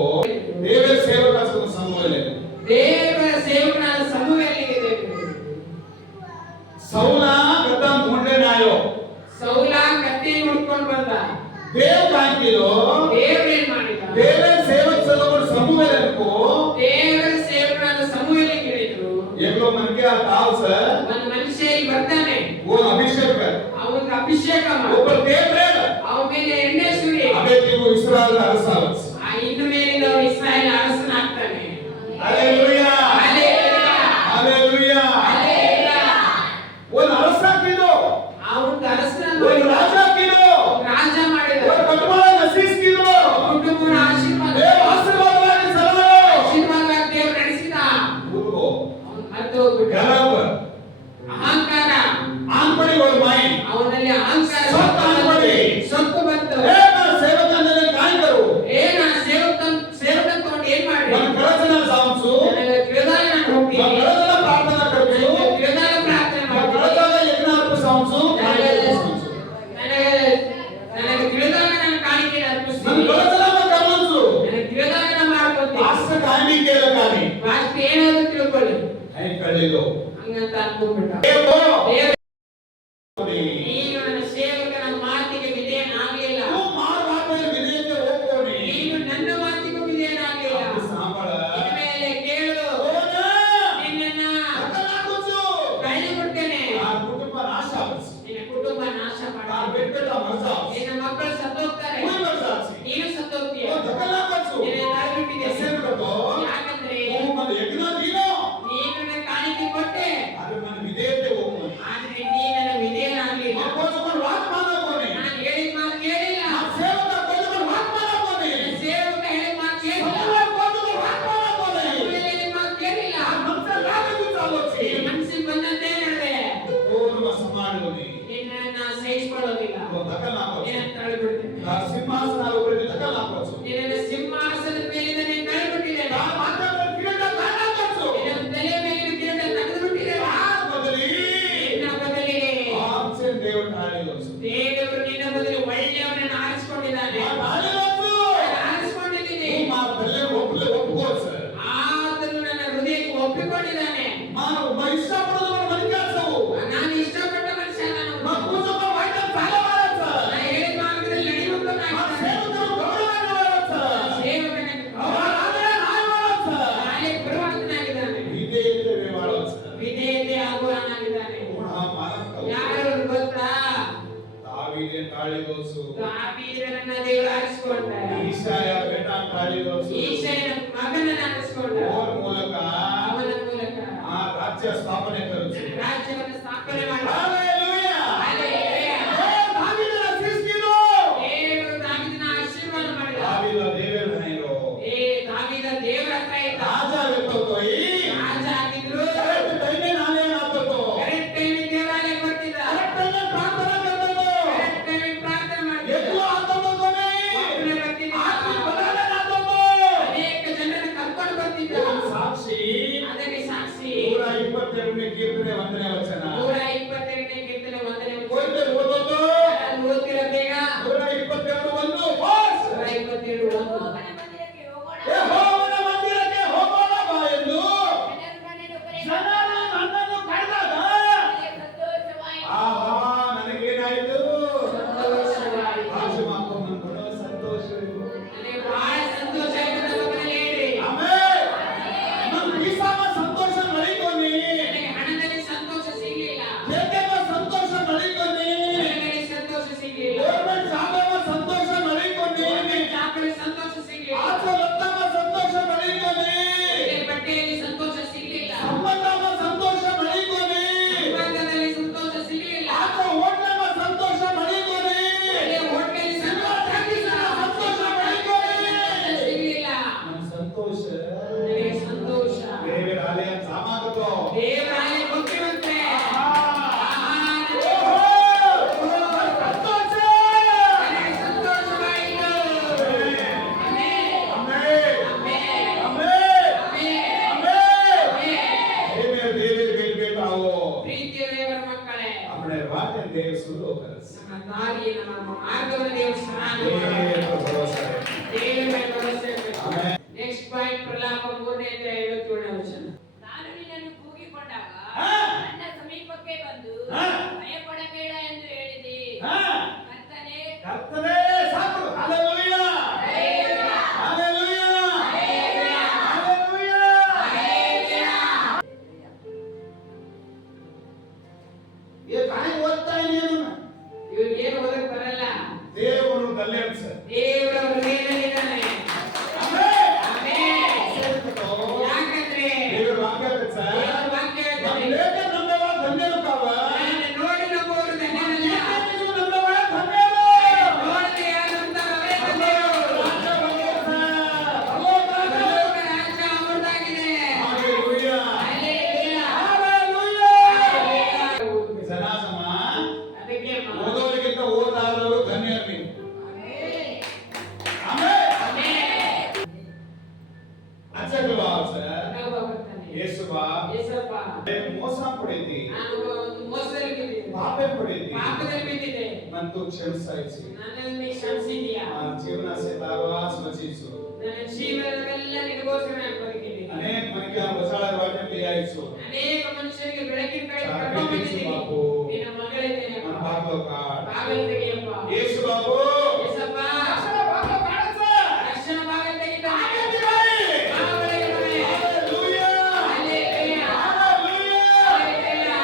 देव सेवक सामुएल ದೇವರ ಸೇವಕನಾದ ಸಮುವೇಲನಿಗೆ सौल गद्दा ढूंढने आयो ಸೌಲ ಗದ್ದೆಯನ್ನು ಹುಡುಕೊಂಡು ಬಂದ. देव कांकिलो ದೇವರು ಏನ್ ಮಾಡಿದ? देव सेवक सलोमन सामुएल को ದೇವರ ಸೇವಕನಾದ ಸಮುವೇಲನಿಗೆ ಹೇಳಿದ್ರು, एक लोग मन के ताव से ಒಂದು ಮನುಷ್ಯ ಇಲ್ಲಿ ಬರ್ತಾನೆ, वो अभिषेक कर ಅವನಿಗೆ ಅಭಿಷೇಕ ಮಾಡು, ऊपर देव रे ಅವನ ಮೇಲೆ ಎಣ್ಣೆ ಸುರಿ, अबे कि वो इस्राएल अरसावत ಇನ್ನು ಮೇಲಿಂದ ಅವನು ಇಸ್ರಾಯೇಲ್ ಅರಸನಾಗ್ತಾನೆ. Hallelujah hallelujah, hallelujah hallelujah. वो अरसा कीदो ಅವನಿಗೆ ಅರಸನನ್ನು वो ಮಾಡಿದ, राजा कीदो ರಾಜ ಮಾಡಿದ, वो कटवाला नसीस कीदो ಕುಟುಂಬನ ಆಶೀರ್ವಾದ देव आशीर्वाद सलायो ಆಶೀರ್ವಾದವಾಗಿ ದೇವರು ನಡೆಸಿದ. उनको ಅವನು ಮರೆತು ಹೋಗ್ಬಿಟ್ಟ. गलब ಅಹಂಕಾರ, आंपड़ी और माइन ಅವನಲ್ಲಿ ಅಹಂಕಾರ ಸೊಕ್ಕು ಅನ್ಬೇಡಿ. ಸೊಕ್ಕು ಬಂತು. ए मैं सेवक अंदर काय करू ಏನ ಸೇವಕ ತಗೊಂಡು ಏನ್ ಮಾಡಿ? मन कळजना सामसू ನನಗೆ ತಿಳಿದಾಗ ನಾನು ಹೋಗ್ತೀನಿ, मन कळजना प्रार्थना करतो ನನಗೆ ತಿಳಿದಾಗ ಪ್ರಾರ್ಥನೆ मन ಮಾಡ್ತೀನಿ, कळजना यज्ञ अर्प सामसू ನನಗೆ ತಿಳಿದಾಗ ನಾನು ಕಾಣಿಕೆ मन ಅರ್ಪಿಸ್ತೀನಿ, कळजना मैं करलंसू ನನಗೆ ತಿಳಿದಾಗ ನಾನು ಮಾಡ್ಕೊತೀನಿ. आस कायमी केलं कानी ವಾಸ್ತು ಏನಾದ್ರು ತಿಳ್ಕೊಳ್ಳಿ ऐ कळलेलो ಹಂಗಂತ ಅನ್ಕೊಂಡ್ಬಿಟ್ಟ. देव ದೇವರು, कोणी ನೀನು ನನ್ನ ಸೇವಕನ ಮಾತಿಗೆ ವಿಧೇಯನಾಗಲಿಲ್ಲ, तू मार वाटेल विधेयते हो कोणी ನೀನು ನನ್ನ ಮಾತಿಗೂ ವಿಧೇಯನಾಗಲಿಲ್ಲ. आपली सांभाळ ಇನ್ಮೇಲೆ ಕೇಳು, कोण ನಿನ್ನನ್ನ ಕಲಾಕುಚು ಕೈಬಿಡ್ತೇನೆ, ಆ ಕುಟುಂಬ ನಾಶ ಆಗುತ್ತೆ ನಿನ್ನ ಕುಟುಂಬ ನಾಶ ಆ ಮಾಡ್ತೇನೆ, ಬೆಟ್ಟದ ಮಜ ನಿನ್ನ ಮಕ್ಕಳು ಸತ್ತೋಗ್ತಾರೆ, कोण मजाची ನೀನು ಸತ್ತೋಗ್ತೀಯ. ಕಲಾಕುಚು ನಿನ್ನ ತಳ್ಳಿಬಿಟ್ಟಿದೆ. असेल करतो ಯಾಕಂದ್ರೆ तू मन यज्ञ दिनो ನೀನು ನನ್ನ ಕಾಣಿಕೆ ಕೊಟ್ಟೆ, अरे मन विधेयते हो कोणी ಆದ್ರೆ ನೀ ನನ್ನ ವಿಧೇಯನಾಗಲಿಲ್ಲ. आपण पण वाट माना कोणी ನಾನು ಹೇಳಿದ ಮಾತು ಕೇಳಿಲ್ಲ, ಆ ಸೇವಕ कोणी वाट माना कोणी ಸೇವಕ ಹೇಳಿದ ಮಾತು ಕೇಳಿಲ್ಲ, समोर कोणी वाट माना कोणी ಸಮುವೇಲ ಹೇಳಿದ ಮಾತು ಕೇಳಿಲ್ಲ. आमचा लागू चालूची ನಿನ್ನ ಮನಸ್ಸಿಗೆ ಬಂದಂತೆ ನಡೆದೆ, कोण समाडलोनी ನಿನ್ನನ್ನ ಸಹಿಸಿಕೊಳ್ಳೋದಿಲ್ಲ, तो दखल नाको ನಿನ್ನ ತಳ್ಳಿಬಿಡ್ತೇನೆ, ಆ ಸಿಂಹಾಸನಾದ उपरी दखल नाकोच ನಿನ್ನ ಸಿಂಹಾಸನದ ಮೇಲಿಂದ ನೀನು ತಳ್ಳಿಬಿಟ್ಟಿದ್ದೇನೆ, ಆ ಮಾತಾಡೋ ಕಿರೀಟ ಕಾಣಾಕೋಚು ನಿನ್ನ ತಲೆಯ ಮೇಲಿನ ಕಿರೀಟ ತೆಗೆದುಬಿಟ್ಟಿದ್ದೇನೆ. ಆ ಬದಲಿ ನಿನ್ನ ಬದಲಿಗೆ ಆಪ್ಷನ್ ದೇವ ಠಾಳಿಲೋಚು ದೇವರು ನಿನ್ನ ಬದಲು ಒಳ್ಳೆಯವನನ್ನು ಆರಿಸಿಕೊಂಡಿದ್ದಾನೆ, ಆ ಠಾಳಿಲೋಚು ನಾನು ಆರಿಸಿಕೊಂಡಿದ್ದೀನಿ, तू मार पल्ले ಒಪ್ಪುಕೋಚ ಆತನು ನನ್ನ ಹೃದಯಕ್ಕೆ ಒಪ್ಪಿಕೊಂಡಿದ್ದಾನೆ. ಮಾರು ಇಷ್ಟಪಡೋದು ಮನಿಕಾಸವು ನಾನು ಇಷ್ಟಪಟ್ಟ ಮನುಷ್ಯ, ನಾನು ಕೂಸಪ್ಪ ವೈಟ ಸಾಲವಾರಸ ನಾನು ಹೇಳಿದ ಮಾರ್ಗದಲ್ಲಿ ನಡೆಯುವುದು ಆ ಸೇವಕರು ಗೌರವವಾರಸ ಸೇವಕನ ಅವರಾದರೆ ನಾಯವಾರಸ ನಾಳೆ ಪರಮಾತ್ಮನಾಗಿದ್ದಾನೆ, ವಿಧೇಯತೆ ವೇವಾಳಸ ವಿಧೇಯತೆ ಆಗುವನಾಗಿದ್ದಾನೆ. ಗುಣ ಮಾನಕ ಯಾರು ಗೊತ್ತಾ? ತಾವಿಗೆ ಠಾಳಿಲೋಚು ದಾವೀದನನ್ನ ದೇವರು ಆರಿಸಿಕೊಂಡ, ಈಶಾಯ ಬೆಟ್ಟ ಠಾಳಿಲೋಚು ಈಶಾಯನ ಮಗನನ್ನು ಆರಿಸಿಕೊಂಡ, ಓರ್ ಮೂಲಕ ಅವನ ಮೂಲಕ ಆ ರಾಜ್ಯ ಸ್ಥಾಪನೆ ಕರುಚು ರಾಜ್ಯವನ್ನು ಸ್ಥಾಪನೆ ಮಾಡಿ. Hallelujah hallelujah. ದಾವೀದನ ಸೃಷ್ಟಿನು ದೇವರು ದಾವೀದನ ಆಶೀರ್ವಾದ ಮಾಡಿದ. ದಾವೀದ ದೇವರ ನೈರೋ ದಾವೀದ ದೇವರ ಹತ್ರ ಇದ್ದ, ರಾಜ ವ್ಯಕ್ತೋಯಿ ರಾಜ ಆಗಿದ್ರು, ಕರೆಕ್ಟ್ ಟೈಮೇ ನಾನೇ ಆತೋ ಕರೆಕ್ಟ್ ಟೈಮಿಗೆ ದೇವಾಲಯಕ್ಕೆ ಬರ್ತಿದ್ದ, ಕರೆಕ್ಟ್ ಟೈಮೇ ಪ್ರಾರ್ಥನೆ ಕರ್ತೋ ಕರೆಕ್ಟ್ ಟೈಮಿಗೆ ಪ್ರಾರ್ಥನೆ ಮಾಡ್ತಿದ್ದ, ಎದ್ದು ಆತೋ ಕೊನೆ ಒಬ್ಬನೇ ಬರ್ತಿದ್ದ, ಆತ್ಮ ಬದಲಾವಣೆ ಆತೋ ಅನೇಕ ಜನರನ್ನು ಕರ್ಕೊಂಡು ಬರ್ತಿದ್ದ. ಸಾಕ್ಷಿ ಅದಕ್ಕೆ ಸಾಕ್ಷಿ 122ನೇ ಕೀರ್ತನೆ 1ನೇ ವಚನ 122 ಈ ನಮ್ಮ ಮಾರ್ಗವನ್ನು ದೇವರು ಸರಾಗ ದೇವರ ಭರವಸೆ. ದೇವರ ಮೇಲೆ ಭರವಸೆ ಇರಬೇಕು. ಆಮೆನ್. ನೆಕ್ಸ್ಟ್ ಪಾಯಿಂಟ್ ಪ್ರಲಾಪ 3:57 ವಚನ. ನಾನು ನಿನ್ನನ್ನು ಕೂಗಿಕೊಂಡಾಗ ಹಾ. ನನ್ನ ಸಮೀಪಕ್ಕೆ ಬಂದು ಹಾ. ಭಯಪಡಬೇಡ ಎಂದು ಹೇಳಿದೆ. ಹಾ. ಕರ್ತನೇ, ಕರ್ತನೇ ಸಾಕು. ಹಲ್ಲೆಲೂಯಾ. ಹಲ್ಲೆಲೂಯಾ. ಹಲ್ಲೆಲೂಯಾ. ये काय ಓದ್ತಾ ಇದೀಯನು? ಇವ್ರಿಗೆ ಏನು ಓದಕ್ ಬರಲ್ಲ. ದೇವರು ದಲ್ಯನ್ ಸರ್. ದೇವರ ಹೃದಯದಲ್ಲಿದ್ದಾನೆ. ಆಮೆನ್. ಆಮೆನ್. ಸೇರ್ಕೋ. ಯಾಕಂದ್ರೆ ದೇವರ ವಾಕ್ಯ ಇದೆ ಸರ್. ದೇವರ ವಾಕ್ಯ ನಮ್ಮ ಹೇಳ್ತದೆ, ಲೇಖ ನಂಬವ ಧನ್ಯರು ಕಾವ. ನಾನು ನೋಡಿ ನಂಬುವವರು ಧನ್ಯರಲ್ಲ, ನೀವು ನಂಬವ ಧನ್ಯರು. ನೋಡದೆ ಯಾರಂತವರೇ ಧನ್ಯರು. ಪರಲೋಕ ರಾಜ್ಯ ಅವರದಾಗಿದೆ. ಹಲ್ಲೆಲೂಯಾ. ಹಲ್ಲೆಲೂಯಾ. ಜನಾಸಮ ಅದಕ್ಕೆ ಓದೋರಿಗಿಂತ ಓದಾದವರು ಧನ್ಯರು ನೀವು. ಆಮೆನ್. ಅಚ್ಚಗವಾ ಸರ್. ಯೇಸುವಾ ಯೇಸಪ್ಪ, ಮೋಸ ಪಡೆದಿ, ನಾನು ಒಂದು ಮೋಸದಲ್ಲಿ ಬಿದ್ದಿದ್ದೆ, ಪಾಪ ಪಡೆದಿ, ಪಾಪದಲ್ಲಿ ಬಿದ್ದಿದ್ದೆ, ಮತ್ತು ಕ್ಷಮಿಸಾಯಿಸಿ ನನ್ನನ್ನು ಕ್ಷಮಿಸಿದೀಯಾ. ಜೀವನ ಸೇತಾವಾಸ್ ಬಚಿಸು. ನನ್ನ ಜೀವನವೆಲ್ಲ ನಿನಗೋಸ್ಕರ ನಾನು ಬದುಕಿದ್ದೀನಿ. ಅನೇಕ ಮನಿಗೆ ಹೊಸಳ ವಾಕ್ಯ ತಯಾರಿಸು. ಅನೇಕ ಮನುಷ್ಯರಿಗೆ ಬೆಳಕಿನ ಕಡೆ ಸಾಕು, ಕರ್ಕೊಂಡು ಬಂದಿದ್ದೀನಿ. ಯೇಸು ಬಾಬು. ನಿನ್ನ ಮಗಳಿದ್ದೇನೆ ನನ್ನ ಅಪ್ಪ. ಬಾಗ್ಲು ಕಾಡ್. ಬಾಗಿಲು ತೆಗೆಯಪ್ಪ. ಯೇಸು ಬಾಬು ಯೇಸಪ್ಪ, ಅಕ್ಷರ ಭಾಗ ಕಾಣಸ. ರಕ್ಷಣಾ ಬಾಗಿಲು ತೆಗಿತಾನೆ. ಆಮೆನ್ ಬಾಯಿ. ಬಾ ಒಳಗೆ ಬಾ. Hallelujah. Hallelujah. Hallelujah. Hallelujah.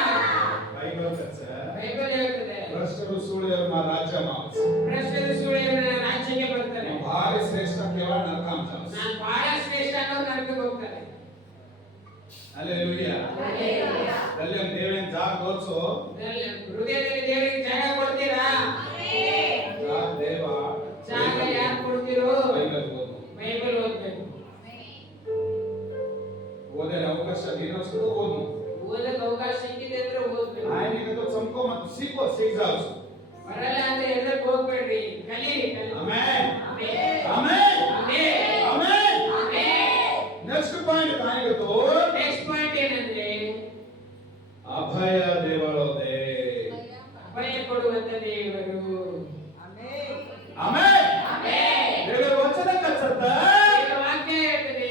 Bible sir. Bible ಹೇಳ್ತದೆ, ಭ್ರಷ್ಟರು ಸುಳ್ಳು ಮಾ ರಾಜ್ಯ ಮಾಸ್. ಭ್ರಷ್ಟರು ಸುಳ್ಳಿನ ರಾಜ್ಯಕ್ಕೆ ಬರ್ತಾರೆ. ಭಾರಿ ಶ್ರೇಷ್ಠ ಕೇವಲ ನರಕಾಂಶ. ನಾನು ಬಹಳ ಶ್ರೇಷ್ಠ ಅನ್ನೋರು ನರಕಕ್ಕೆ ಹೋಗ್ತಾರೆ. ಹಲ್ಲೆಲೂಯಾ. ಹಲ್ಲೆಲೂಯಾ. ದಲ್ಯನ್ ದೇವನ್ ಜಾಗ ಗೋಚು. ಹೃದಯದಲ್ಲಿ ದೇವರಿಗೆ ಜಾಗ ಕೊಡ್ತೀರಾ? ಜಾಗ ದೇವ. ಜಾಗ ಯಾರು ಕೊಡ್ತೀರೋ? ಬೈಬಲ್ ಓದು. ಬೈಬಲ್ ಓದ್ಬೇಕು. ಓದರ ಅವಕಾಶ ನೀನಷ್ಟು ಓದು. ಓದಕ್ಕೆ ಅವಕಾಶ ಸಿಕ್ಕಿದೆ ಅಂದ್ರೆ ಓದ್ಬೇಕು. ಆಯ್ನಿಗೆ तो ಚಮಕೋ ಮತ್ತು ಸೀಕೋ ಸೀಕ್ಸಾಲ್ಸು. ಬರಲ್ಲ ಅಂದ್ರೆ ಎದಕ್ಕೆ ಹೋಗ್ಬೇಡ್ರಿ, ಕಲೀರಿ. Amen. Amen. Amen. Amen. Amen. Amen. Next point ಕಾಣಿಗತ್ತು. ನೆಕ್ಸ್ಟ್ ಪಾಯಿಂಟ್ ಏನಂದ್ರೆ ಅಭಯ ದೇವಳೋದೆ. ಭಯ ಕೊಡುವಂತ ದೇವರು. ಆಮೆನ್. ಆಮೆನ್. ದೇವರ ವಚನ ಕಚ್ಚತ್ತ. ದೇವರ ವಾಕ್ಯ ಹೇಳ್ತದೆ,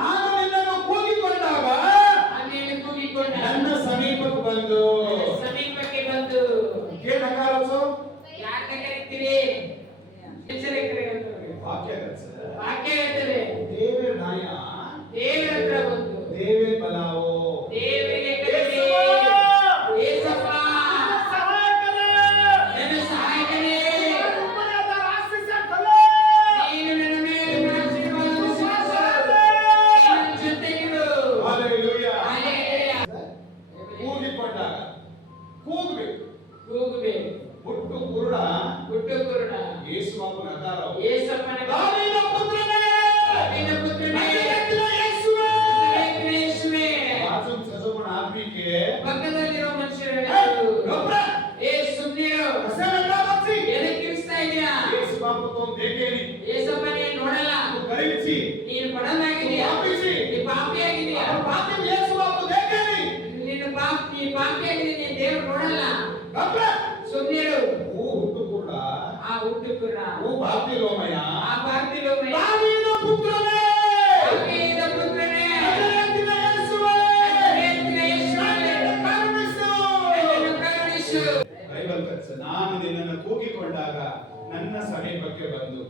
ನಾನು ನಿನ್ನನ್ನು ಕೂಗಿಕೊಂಡಾಗ ಆಮೇಲೆ ಕೂಗಿಕೊಂಡ ನನ್ನ ಸಮೀಪಕ್ಕೆ ಬಂದು ಸಮೀಪಕ್ಕೆ ಬಂದು ಏನ್ ನಕಾರಸು ಯಾಕೆ ಕರೀತೀರಿ? ಎಚ್ಚರಿಕೆ ಹೇಳ್ತಾರೆ. ವಾಕ್ಯ ಕಚ್ಚ. ವಾಕ್ಯ ಹೇಳ್ತದೆ, ದೇವರ ನ್ಯಾಯ ದೇವರ ಹತ್ರ ಬಂದು ದೇವೇ ಬಲಾವೋ. ದೇವರಿಗೆ ಕರೀರಿ. ಯೇಸಪ್ಪ, ಸಹಾಯಕನೇ. ನನ್ನ ಸಹಾಯಕನೇ, ಉಪರದ ರಾಕ್ಷಸಕಲೇ. ನೀನು ನನ್ನ ಮೇಲೆ ಆಶೀರ್ವಾದವನ್ನು ಸುರಿಸು. ನನ್ನ ಜೊತೆಗಿರು. ಹಲ್ಲೆಲೂಯಾ. ಹಲ್ಲೆಲೂಯಾ. ಕೂಗಿಕೊಂಡಾಗ ಕೂಗಬೇಕು. ಕೂಗಬೇಕು. ಹುಟ್ಟು ಕುರುಡ ಹುಟ್ಟು ಕುರುಡ ಯೇಸು ಬಾಬು ನಕಾರವು. ಯೇಸಪ್ಪನ ದಾವೀದ ಪುತ್ರನೇ. ದಾವೀದ ಪುತ್ರನೇ, ನಜರೇತಿನ ಯೇಸುವೇ. ನಜರೇತಿನ ಯೇಸುವೇ. ಬಾಜು ಸಜಗುಣ ಆದ್ಮಿಗೆ ಪಕ್ಕದಲ್ಲಿರೋ ಮನುಷ್ಯರು ಏ, ಹೇಳಿದ್ರು, ಗೊಬ್ಬರ. ಏ ಸುಮ್ನಿರು, ಹಸೆಮೆಲ್ಲ ಬಚ್ಚಿ. ಎದಕ್ಕೆ ಕಿರಿಸ್ತಾ ಇದೀಯಾ? ಯೇಸು ಬಾಬು ತೋ ದೇಖೇನಿ ಯೇಸಪ್ಪ ನೀನು ನೋಡಲ್ಲ, ಕರಿಸಿ ನೀನು ಬಡವನಾಗಿದೀಯಾ, ಪಾಪಿಸಿ. ನೀನು ಪಾಪಿಯಾಗಿದೀಯಾ, ಅವರ ಪಾಪಿ ಯೇಸು ಬಾಬು ದೇಖೇನಿ. ನೀನು ಪಾಪಿಯಾಗಿದೀಯ, ನೀನು ದೇವರು ನೋಡಲ್ಲ. ಗೊಬ್ಬರ. ಸುಮ್ನಿರು. ಓ ಹುಟ್ಟು ಕುರುಡ ಆ ಹುಟ್ಟು ಕುರುಡ, ಓ ಬಾಪಿಲೋಮಯ ಆ ಪಾರ್ಥಿಲೋಮಯ, ದಾವೀದ ಪುತ್ರನೇ. ದಾವೀದ ಪುತ್ರನೇ, ನಜರೇತಿನ ಯೇಸುವೇ. ನಜರೇತಿನ ಯೇಸುವೇ, ನನ್ನನ್ನು ಕರುಣಿಸು. ನನ್ನನ್ನು ಕರುಣಿಸು. ಬೈಬಲ್ ಕಚ್ಚ. ನಾನು ನಿನ್ನನ್ನು ಕೂಗಿಕೊಂಡಾಗ ನನ್ನ ಸಮೀಪಕ್ಕೆ ಬಂದು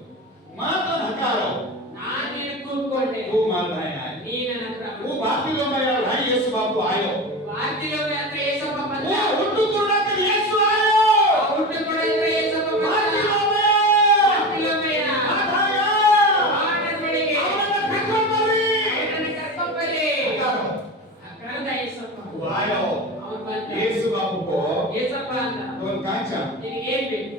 ಮಾತು ನಕಾರವು. ನಾನು ನಿನ್ನ ಕೂಗ್ಕೊಂಡೆ, तू मानता है ನೀ ನನ್ನ ಹತ್ರ वो बाकी लोग मेरा भाई यीशु बाबू आयो. ಪಾರ್ಥಿಲೋಮಯ ಹತ್ರ ಯೇಸಪ್ಪ ಬಂದ. ಓ ಹುಟ್ಟು ಕುರುಡಕ್ಕೆ ಯೇಸು ಆಯೋ. ಆ ಹುಟ್ಟು ಕುರುಡ ಹತ್ರ ಯೇಸಪ್ಪ ಬಂದ. ಪಾರ್ಥಿಲೋಮಯ. ಪಾರ್ಥಿಲೋಮಯ, ಆದಾಯ. ಆಡಗಳಿಗೆ ಅವನನ್ನು ಕರ್ಕೊಂಡು ಬರ್ರಿ. ಅವನನ್ನು ಕರ್ಕೊಂಡು ಬರ್ರಿ. ಕರೆದ ಯೇಸಪ್ಪ. वो आयो. ಅವನು ಬಂದ. यीशु बाबू को ಯೇಸಪ್ಪ ಅಂದ, तो कांचा ನಿನಗೆ ಏನ್ ಬೇಕು?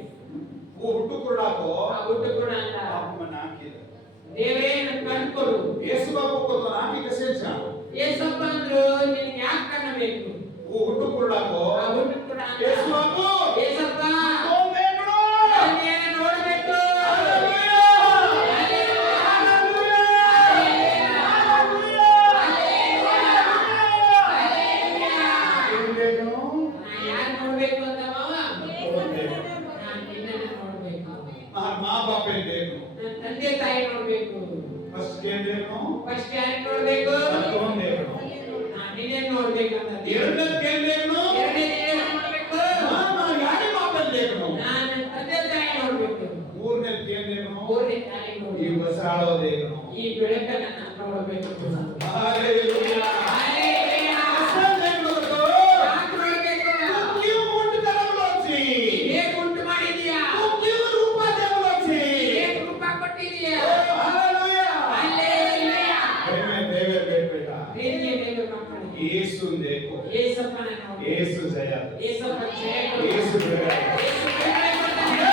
वो हुट्टू कुरुडा को ಆ ಹುಟ್ಟು ಕುರುಡ ಅಂದ, आप में नाकी. ದೇವರೇ ನನ್ನ ಕಣ್ಣು ಕೊಡು. यीशु बाबू को तो नाकी कैसे जा. ಯೇಸಪ್ಪ ಅಂದ್ರು, ನಿನಗೆ ಯಾಕೆ ಕಣ್ಣು ಬೇಕು? वो हुट्टू कुरुडा को ಆ ಹುಟ್ಟು ಕುರುಡ ಅಂದ, यीशु बाबू ಯೇಸಪ್ಪ ಓ ಬೇಗಡು. ನನಗೆ ನೋಡಬೇಕು. ಹಲ್ಲೆಲೂಯಾ. ಹಲ್ಲೆಲೂಯಾ. ಹಲ್ಲೆಲೂಯಾ. ಏನ್ಬೇಕು? ನಾ ಯಾರು ನೋಡ್ಬೇಕು ಅಂದವ? ನೋಡ್ಬೇಕು. ನಾನು ನಿನ್ನ ಫಸ್ಟ್ ಏನ್ ಬೇಕು? ಫಸ್ಟ್ ಯಾರು ನೋಡ್ಬೇಕು? ಮತ್ತೊಂದು ಬೇಕು. ನೀನೇ ನೋಡ್ಬೇಕಂತ. ಎರಡನೇದು ಏನ್ ಬೇಕು? ಎರಡನೇ ಏನು ನೋಡ್ಬೇಕು? ನಾನು ಯಾರಿ ಮಾತಾಡ್ಬೇಕು? ನಾನು ತಂದೆ ತಾಯಿ ನೋಡ್ಬೇಕು. ಮೂರನೇದು ಏನ್ ಬೇಕು? ಮೂರನೇ ತಾಯಿ ಈ ನೋಡ್ಬೇಕು. ಹೊಸ ಆಳೋದೇನು? ಈ ಬೆಳಕನ್ನ ನಾನು ನೋಡ್ಬೇಕು. ಹಾಲೆಲೂಯಾ. ಹಾಲೆಲೂಯಾ. ಹೊಸದು ಏನ್ ನೋಡ್ಬೇಕು? ಯಾಕೆ ನೋಡ್ಬೇಕು? ನೀವು ಉಂಟು ತರಬಲೋಚಿ. ಹೇಗೆ ಉಂಟು ಮಾಡಿದೀಯಾ? ನೀವು ರೂಪ ದೇವಲೋಚಿ. ಹೇಗೆ ರೂಪ ಕೊಟ್ಟಿದೀಯಾ? ಹಾಲೆಲೂಯಾ. ಹಾಲೆಲೂಯಾ. ದೇವೇ ಬೇಡ. ಪ್ರೀತಿಯ ದೇವ ಮಕ್ಕಳಿಗೆ ಯೇಸು ಬೇಕು. ಯೇಸಪ್ಪನ ನೋಡಿ. ಯೇಸು ಜಯ. ಯೇಸಪ್ಪ ಜಯ. ಯೇಸು ಜಯ. ಯೇಸು ಬಿಡುಗಡೆ ಕೊಡ್ತಾನೆ.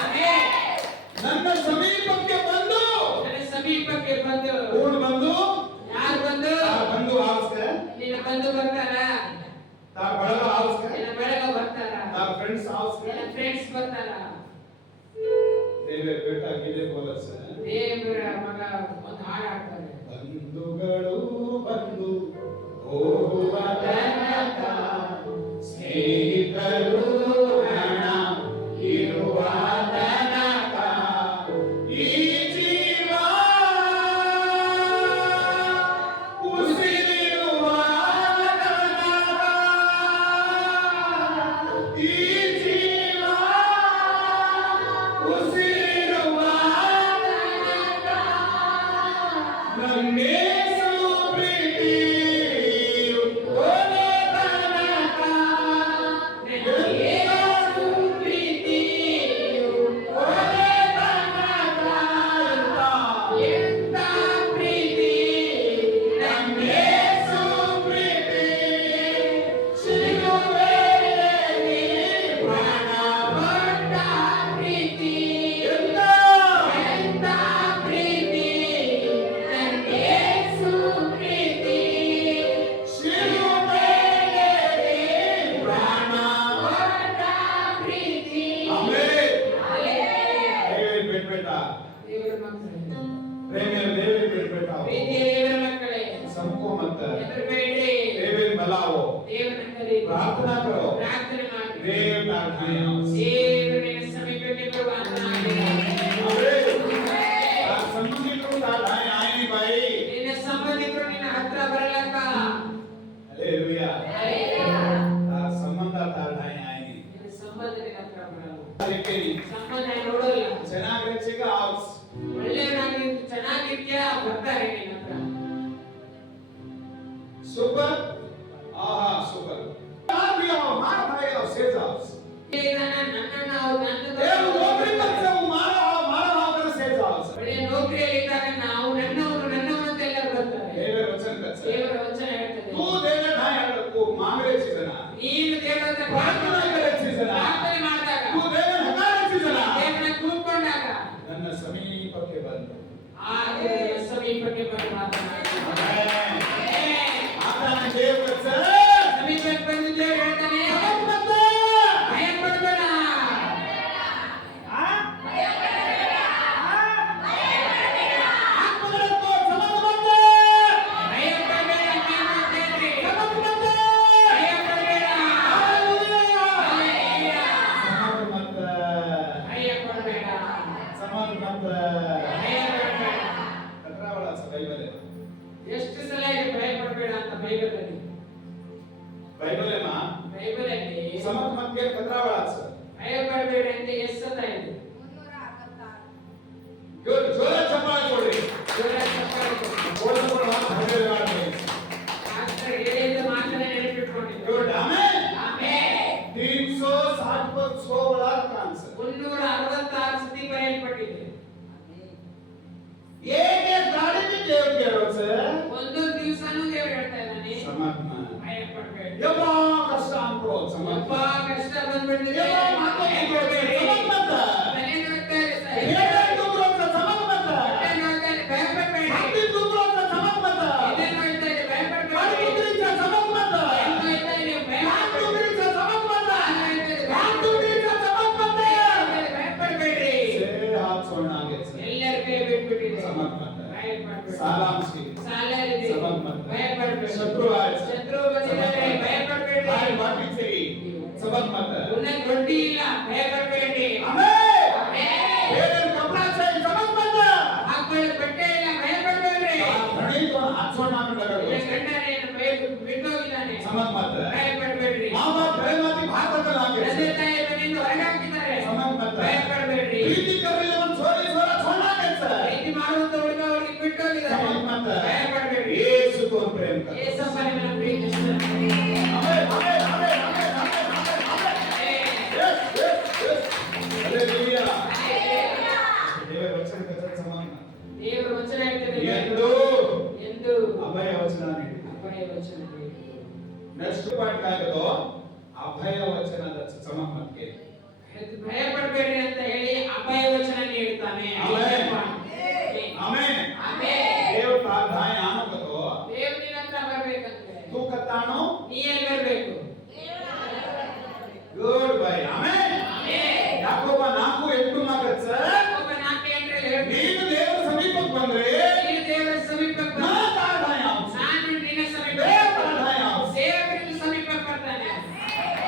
ಆಮೆನ್. ನನ್ನ ಸಮೀಪಕ್ಕೆ ಬಂದು ನನ್ನ ಸಮೀಪಕ್ಕೆ ಬಂದು ಕೂಡ್ ಬಂದು ಯಾರು ಬಂದು ಬಂದು ಆಲ್ಸ್ಕ ನಿನ್ನ ಬಂದು ಬರ್ತಾರ, ತಾ ಬಳಗ ಆಲ್ಸ್ಕ ನಿನ್ನ ಬೆಳಗ ಬರ್ತಾರ, ತಾ ಫ್ರೆಂಡ್ಸ್ ಆಲ್ಸ್ಕ ನಿನ್ನ ಫ್ರೆಂಡ್ಸ್ ಬರ್ತಾರ. ದೇವೇ ಬೇಟ ಗಿಲೆ ಬೋಲಸ ದೇವರ ಮಗ ಒಂದು ಹಾಡು ಹಾಡ್ತಾರೆ. ಬಂಧುಗಳು ಬಂದು ಹೋಗುವ ತನಕ ಸ್ನೇಹಿತರು ಹಣ ಇರುವ ತನಕ ಈ ಜೀವ ಉಸಿರಿರುವ ತನಕ ಈ ಜೀವ ಉಸಿರಿರುವ ತನಕ ನನ್ನೇಸು ಪ್ರೀತಿಯು ಕೊನೆ ತನಕ ಯೇಸು ಪ್ರೀತಿಯು ಕೊನೆ ತನಕ ಎಂತ ಪ್ರೀತಿ ನನ್ನೇಸು ಪ್ರೀತಿ ಶಿಲುಬೆಯಲ್ಲಿ ಪ್ರಾಣ ಕೊಟ್ಟ ಪ್ರೀತಿ ಎಂತ ಎಂತ ಪ್ರೀತಿ ಯೇಸು ಪ್ರೀತಿ ಶಿಲುಬೆಯಲ್ಲಿ ಪ್ರಾಣ ಕೊಟ್ಟ ಪ್ರೀತಿ. ಆಮೆನ್. ಹಾಲೆಲೂಯಾ. ದೇವೇ ಬಿಡ್ಬೇಡ. ದೇವರ ಮಕ್ಕಳೇ, ಪ್ರೇಮಿಯ ದೇವೇ ಬಿಡ್ಬೇಡ. ಪ್ರೀತಿಯ ದೇವರ ಮಕ್ಕಳೇ, सबको मत ಹೆದರಬೇಡಿ. देवे बुलाओ ದೇವರನ್ನ ಕರೀರಿ. प्रार्थना करो ಪ್ರಾರ್ಥನೆ ಮಾಡಿ. देव प्रार्थना ದೇವರು ನಿನ್ನ ಸಮೀಪಕ್ಕೆ ಬರುವಂತ संबंधितों का ढाई आए भाई ನಿನ್ನ ಸಂಬಂಧಿಕರು ನಿನ್ನ ಹತ್ರ ಬರಲಕ್ಕ. Hallelujah hallelujah. संबंध था ढाई आए ನಿನ್ನ ಸಂಬಂಧ ನಿನ್ನ ಹತ್ರ ಬರಲ್ಲ. लेकिन ಸಂಬಂಧ ನೋಡಲ್ಲ. ಚೆನ್ನಾಗಿ ರಚಿಗೆ ಆಲ್ಸ್ ಒಳ್ಳೆಯವನಾಗಿ ಚೆನ್ನಾಗಿದ್ಯಾ ಬರ್ತಾರೆ ನಿನ್ನ ಹತ್ರ. सुपर आहा सुपर मार दिया मार भाई और सेज आल्स ಈಗ ನನ್ನನ್ನು ಅವ್ರು ನನ್ನ देव नौकरी पर से मारा मारा होकर सेज आल्स ಒಳ್ಳೆಯ ನೌಕರಿಯಲ್ಲಿದ್ದಾಗ ನಾವು ನನ್ನವನು ನನ್ನವನು ಅಂತ ಎಲ್ಲರೂ ಬರ್ತಾರೆ. देव वचन का ದೇವರ ವಚನ ಹೇಳ್ತದೆ. तू देवे ढाई को मांगले चीजना ನೀನು ದೇವರ ಹತ್ರ ಪ್ರಾರ್ಥನೆ करे चीजना ಪ್ರಾರ್ಥನೆ ಮಾಡಿದಾಗ, तू देवे हकार चीजना ದೇವರನ್ನ ಕೂತ್ಕೊಂಡಾಗ ನನ್ನ ಸಮೀಪಕ್ಕೆ ಬಂದು ಆ ದೇವರ ಸಮೀಪಕ್ಕೆ ಬಂದು ಮಾತನಾಡ್ತಾನೆ. ಆತನ ದೇವರ ಸಮೀಪಕ್ಕೆ ಬಂದು ದೇವರು ಹೇಳ್ತಾನೆ, ಭಯ ಪಡಬೇಡ. ಭಯ ಪಡಬೇಡ ಅಂತ ಏನ್ ಮಾಡ್ತಾ ಇದ್ರಿ? ಭಯ ಪಡಬೇಡ. ಹಾಲೆಲೂಯಾ. ಭಯ ಪಡಬೇಡ. ಭಯ ಪಡಬೇಡ. ಎಷ್ಟು ಸಲ ಇದೆ ಭಯ ಪಡಬೇಡ ಅಂತ ಬೈಬಲಲ್ಲಿ? ಬೈಬಲಲ್ಲಿ ಭಯ ಪಡಬೇಡ ಅಂತ ಎಷ್ಟು ಸಲ ಇದೆ? ಜೋರ ಚಪ್ಪಾಳೆ ಕೊಡಿ. ಮಾಸ್ಟರ್ ಹೇಳಿದ ಮಾತನ್ನ ನೆನಪಿಟ್ಕೊಂಡಿದ್ದಾರೆ. ಆಮೆನ್. 366 ಸತಿ ಬರೆಯಲ್ಪಟ್ಟಿದೆ. ಒಂದೊಂದು ದಿವಸನೂ ದೇವರು ಹೇಳ್ತಾ ಇದ್ದಾನೆ, ಭಯ ಪಡಬೇಡ. ತುಂಬಾ ಕಷ್ಟ ಬಂದ್ಬಿಟ್ಟಿದೆ. ಭಯ ಪಡಬೇಡಿ. ಮನೆ ನೋಡ್ತಾ ಇದೆ ಸರ್. ಮನೆ ನೋಡ್ತಾ ಇದೆ, ಭಯ ಪಡಬೇಡಿ. ಇಲ್ಲೇ ನೋಡ್ತಾ ಇದೆ, ಭಯ ಪಡಬೇಡಿ. ಇಲ್ಲೇ ನೋಡ್ತಾ ಇದೆ, ಭಯ ಪಡಬೇಡಿ. ಭಯ ಪಡಬೇಡ್ರಿ. ಎಲ್ಲರ ಕೈ ಬಿಟ್ಬಿಟ್ಟಿದೆ. ಭಯ ಪಡಬೇಡಿ. ಸಾಲಲ್ಲಿದೆ. ಭಯ ಪಡಬೇಡಿ. ಶತ್ರು ಬಂದಿದ್ದಾರೆ, ಭಯ ಪಡಬೇಡಿ. ಉನ್ನತ ರೊಟ್ಟಿ ಇಲ್ಲ, ಭಯ ಪಡಬೇಡಿ. ಹಾಕೊಳ್ಳೋ ಬಟ್ಟೆ ಇಲ್ಲ, ಭಯ ಪಡಬೇಡಿ. ಆಚರಣೆ ಮಾಡಬೇಕು ನಿನ್ನ ಗಂಡನೇನು ಬಿಟ್ಟೋಗಿದ್ದಾನೆ. ಸಮನ್ ಮಾತ್ರ ಭಯಪಡಬೇಡ್ರಿ. ಮಾಮ ಪ್ರೇಮತಿ ಭಾರತದಲ್ಲಿ ಆಗಿದೆ ತಂದೆ ತಾಯಿ ಮನೆಯಿಂದ ಹೊರಗೆ ಹಾಕಿದ್ದಾರೆ. ಸಮನ್ ಮಾತ್ರ ಭಯಪಡಬೇಡ್ರಿ. ಪ್ರೀತಿ ಕರೆಯಲ್ಲಿ ಒಂದು ಸೋರಿ ಸೋರ ಸೋಣಾಗೆ ಸರ್ ಪ್ರೀತಿ ಮಾಡುವಂತ ಹುಡುಗ ಹುಡುಗಿ ಬಿಟ್ಟೋಗಿದ್ದಾರೆ. ಸಮನ್ ಮಾತ್ರ ಭಯಪಡಬೇಡ್ರಿ. ಯೇಸು को प्रेम कर ಯೇಸಪ್ಪ ನಿಮ್ಮನ್ನು ಪ್ರೀತಿಸುತ್ತಾನೆ. Amen amen amen amen hallelujah ದೇವರ ವಚನ ಕಥೆ ಸಮಾನ ದೇವರ ವಚನ ಹೇಳ್ತದೆ ಎಂದು ಅಭಯ ವಚನ ನೀಡಿ ಅಭಯ ವಚನ ನೀಡಿ. ನೆಕ್ಸ್ಟ್ ಪಾಯಿಂಟ್ ಆಗೋದು ಅಭಯ ವಚನದ ಸಮಾನಕ್ಕೆ ಭಯಪಡಬೇಡ್ರಿ ಅಂತ ಹೇಳಿ ಅಭಯ ವಚನ ನೀಡುತ್ತಾನೆ. ಆಮೆನ್. Amen amen. ದೇವ ಪ್ರಾರ್ಥನೆ ಆನಕतो ದೇವರು ನಿನ್ನ ಹತ್ರ ಬರ್ಬೇಕಂದ್ರೆ तू ಕತ್ತಾನೋ ನೀ ಎಲ್ಲಿ ಬರ್ಬೇಕು? Good bye amen amen. ಯಾಕೋಬ 4:8 ಮಾಗತ್ ಸರ್ ಒಬ್ಬ 4:8 ಹೇಳ್ತಾನೆ, ನೀನು ದೇವರ ಸಮೀಪಕ್ಕೆ ಬಂದ್ರೆ ನೀನು ದೇವರ ಸಮೀಪಕ್ಕೆ ನಾ ಬಾ. ಪ್ರಾರ್ಥನೆ ನಾನು ನಿನ್ನ ಸಮೀಪಕ್ಕೆ ದೇವ ಪ್ರಾರ್ಥನೆ ದೇವರು ನಿನ್ನ ಸಮೀಪಕ್ಕೆ ಬರ್ತಾನೆ.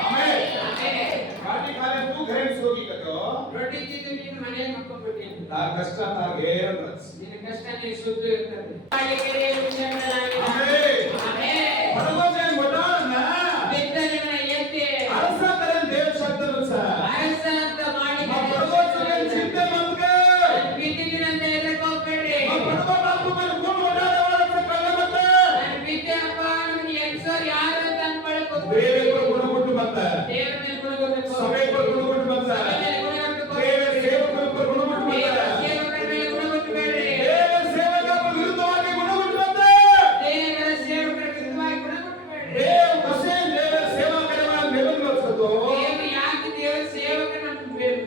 Amen amen. ಗಾಡಿ ಕಾಲೆ तू घरे सोगी कतो ರೊಟ್ಟಿ ತಿಂದು ನೀನು ಮನೆಯಲ್ಲಿ ಮಕ್ಕೊಂಡ್ಬಿಟ್ಟಿ ಅಂತ. ತಾ ಕಷ್ಟ ತಾ ಗೇರ್ ರಸ್ ನಿನ್ನ ಕಷ್ಟ ನೀನು ಸುದ್ದು ಇರ್ತದೆ. ಬಾಳಿಕೆರೆ ವಿಷಯಗಳಾಗಿವೆ. Amen amen. ಪರಮೋಜನ ಮೊದಲನ ಬಿದ್ದ ನಿಮ್ಮನ್ನ ಎತ್ತಿ ಅರಸ ತರ ದೇವ ಶಬ್ದನು ಸರ್ ಅರಸ ಅಂತ ಮಾಡಿ ಪರಮೋಜನ ಚಿಂತೆ ಮಂಗೆ ಬಿದ್ದಿದ್ದೀನಂತ ಎದಕ್ಕೆ ಹೋಗ್ಬೇಡ್ರಿ. ಪರಮ ಬಾಪು ಮೇಲೆ ಕೊಂಡು ಓಡಾಡೋರ ಕಲ್ಲ ಮತ್ತೆ ನಾನು ಬಿದ್ದೆ ಅಪ್ಪ ನನಗೆ ಎಬ್ಸೋರು ಯಾರು ಅಂತ ಅನ್ಕೊಳಕ್ ದೇವರ ಹೋಗ್ಬೇಡ್ರಿ. ಗುಣಗುಟ್ಟು ಮತ್ತೆ ದೇವರ ಮೇಲೆ ಗುಣಗೊಳ್ಬೇಕು. ಸಭೆ ಗುಣಗುಟ್ಟು ಮತ್ತೆ ಸಭೆ ಮೇಲೆ ಗುಣಗೊಳ್ಬೇಕು. ದೇವರ ಸೇವಕರ ಗುಣಗುಟ್ಟು ದೇವರ ಮತ್ತೆ ಸೇವಕರ ಮೇಲೆ ಗುಣಗೊಟ್ಟಬೇಡ್ರಿ. ದೇವರ ಸೇವಕರ ವಿರುದ್ಧವಾಗಿ ಗುಣಗುಟ್ಟು ಮತ್ತೆ ದೇವರ ಸೇವಕರ ವಿರುದ್ಧವಾಗಿ ಗುಣಗೊಟ್ಟಬೇಡ್ರಿ. ದೇವ ಕಸೆ ದೇವರ ಸೇವಕರ ನಿರಂತರಸದು ದೇವರು ಯಾಕೆ ದೇವರ ಸೇವಕರನ್ನ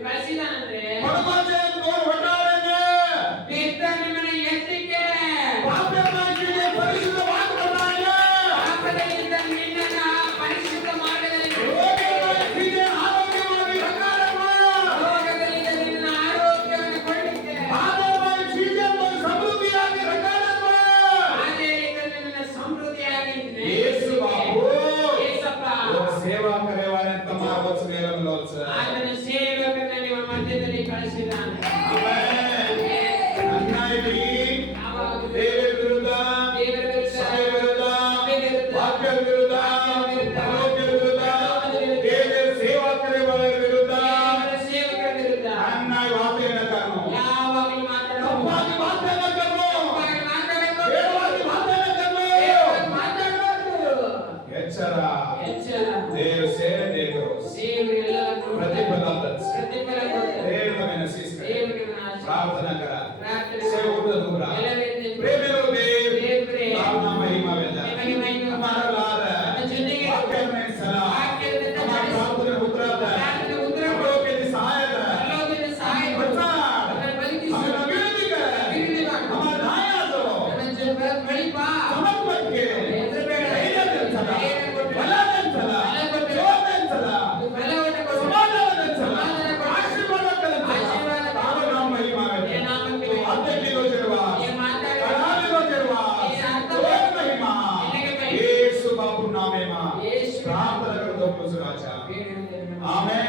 ಕಳಿಸಿದಾನಂದ್ರೆ ಪರಮೋಜನ ಓಡಾಡನೆ ಬಿದ್ದ ನಿಮ್ಮನ್ನ ಎತ್ತಿಕ್ಕೆ ಪಾಪಮಾಗಿಗೆ ಪರಿಶುದ್ಧ ವಾಗ್ದಾನ ಪಾಪದಿಂದ ನಿನ್ನನ್ನ ಪರಿಶುದ್ಧ ಮಾಡದಲ್ಲಿ ರೋಗಗಳಿಗೆ ಆರೋಗ್ಯವಾಗಿ ರಕಾರಮ ರೋಗಗಳಿಂದ ನಿನ್ನ ಆರೋಗ್ಯವನ್ನು ಕೊಡಲಿಕ್ಕೆ ಆದರವಾಗಿ ಜೀವನ ಸಮೃದ್ಧಿಯಾಗಿ ರಕಾರಮ ಅದೇ ರೀತಿಯಲ್ಲಿ ನಿನ್ನ ಸಮೃದ್ಧಿಯಾಗಿ ಯೇಸು ಬಾಬು ಯೇಸಪ್ಪ ಸೇವಾ ಕರೆವಾಳೆ ಅಂತ ಮಾರ್ವಚನ ಹೇಳಲು ಸರ್ ಆತನ ಸೇವಕರನ್ನ ನಿಮ್ಮ ಮಧ್ಯದಲ್ಲಿ ಕಳಿಸಿದ್ದಾನೆ. ಅನ್ಯಾಯದಿ ಯಾವಾಗಲೂ ದೇವರ ವಿರುದ್ಧ ದೇವರ ವಿರುದ್ಧ, ಸಭೆಯ ವಿರುದ್ಧ ಸಭೆಯ ವಿರುದ್ಧ, ವಾಕ್ಯದ ವಿರುದ್ಧ ಆರೋಗ್ಯದ ವಿರುದ್ಧ ದೇವರ ಸೇವಾ ಕರೆವಾಳೆ ವಿರುದ್ಧ ದೇವರ ಸೇವಕರ ವಿರುದ್ಧ ಅನ್ಯಾಯ ವಾಕ್ಯನ ಕಾರಣ ಯಾವಾಗಲೂ ಮಾತಾಡಬೇಕು. ತಪ್ಪಾಗಿ ಮಾತನ್ನ ಕಾರಣ ತಪ್ಪಾಗಿ ಮಾತಾಡಬೇಕು. ಬೇಡವಾಗಿ ಮಾತನ್ನ ಕಾರಣ ದೇವರಾಗಿ ಮಾತಾಡಬಾರ್ದು. ಎಚ್ಚರ ಎಚ್ಚರ. ದೇವ ಸೇವೆ ದೇವರು ದೇವರು ಎಲ್ಲವನ್ನೂ ಪ್ರತಿಫಲ ಪ್ರತಿಫಲ ಕೊಡ್ತಾನೆ. ದೇವರ ಮೆನಸಿಸ್ ದೇವರಿಗೆ ನಾನು ಪ್ರಾರ್ಥನಾ ಕರ ಪ್ರಾರ್ಥನೆ ಸೇವಕರ ದೂರ ಎಲ್ಲರಿಂದ ಪ್ರೇಮರು ದೇವ ದೇವರೇ ನಾಮ ಮಹಿಮಾವೆಲ್ಲ ನಿಮಗೆ ಮಹಿಮೆ ಹಮಾರಲಾದ ನಮ್ಮ ಜೊತೆಗೆ ವಾಕ್ಯನ ಸಲ ವಾಕ್ಯದ ಹಮಾರ ಪ್ರಾರ್ಥನೆ ಉತ್ತರದ ಪ್ರಾರ್ಥನೆ ಉತ್ತರ ಲೋಕದ ಸಹಾಯದ ಪರಲೋಕದ ಸಹಾಯ ಪ್ರಸಾದ ಅದನ್ನು ಬದುಕಿಸು. ಹಮಾರ ಅಭಿವೃದ್ಧಿಗೆ ಅಭಿವೃದ್ಧಿ ಮಾಡು. ಹಮಾರ ನ್ಯಾಯದ ನನ್ನ ಬಳಿ ಬಾ. ಸಮರ್ಪಕ್ಕೆ ಹೆದರಬೇಡ. ಧೈರ್ಯದಿಂದಲ ಧೈರ್ಯ ಕೊಡು. ಬಲದಿಂದಲ ಬಲ ಕೊಡು. ಜೋರದಿಂದಲ ಬಲವನ್ನು ಕೊಡು. ಸಮಾಧಾನದಿಂದಲ ಸಮಾಧಾನ ಕೊಡು. ಆಶೀರ್ವಾದಗಳಿಂದಲ ಆಶೀರ್ವಾದ ಕೊಡು. ತಾವು ನಾಮ ಮಹಿಮಾವೆಲ್ಲ ನಿನ್ನ ನಾಮಕ್ಕೆ ಮಹಿಮೆ. ಅಧ್ಯಕ್ಷಿಗೋಚರವ ನೀನು ಮಾತಾಡು. ಕಲಾವಿಗೋಚರವ ನೀನು ಅರ್ಥ ದೇವ ಮಹಿಮಾ ನಿನಗೆ ಮಹಿಮೆ. ಯೇಸು ಬಾಬು ನಾಮೇಮ ಯೇಸು ಪ್ರಾರ್ಥನೆಗಳು ತಪ್ಪು ಸುರಾಚ ಬೇಡ. ಆಮೆನ್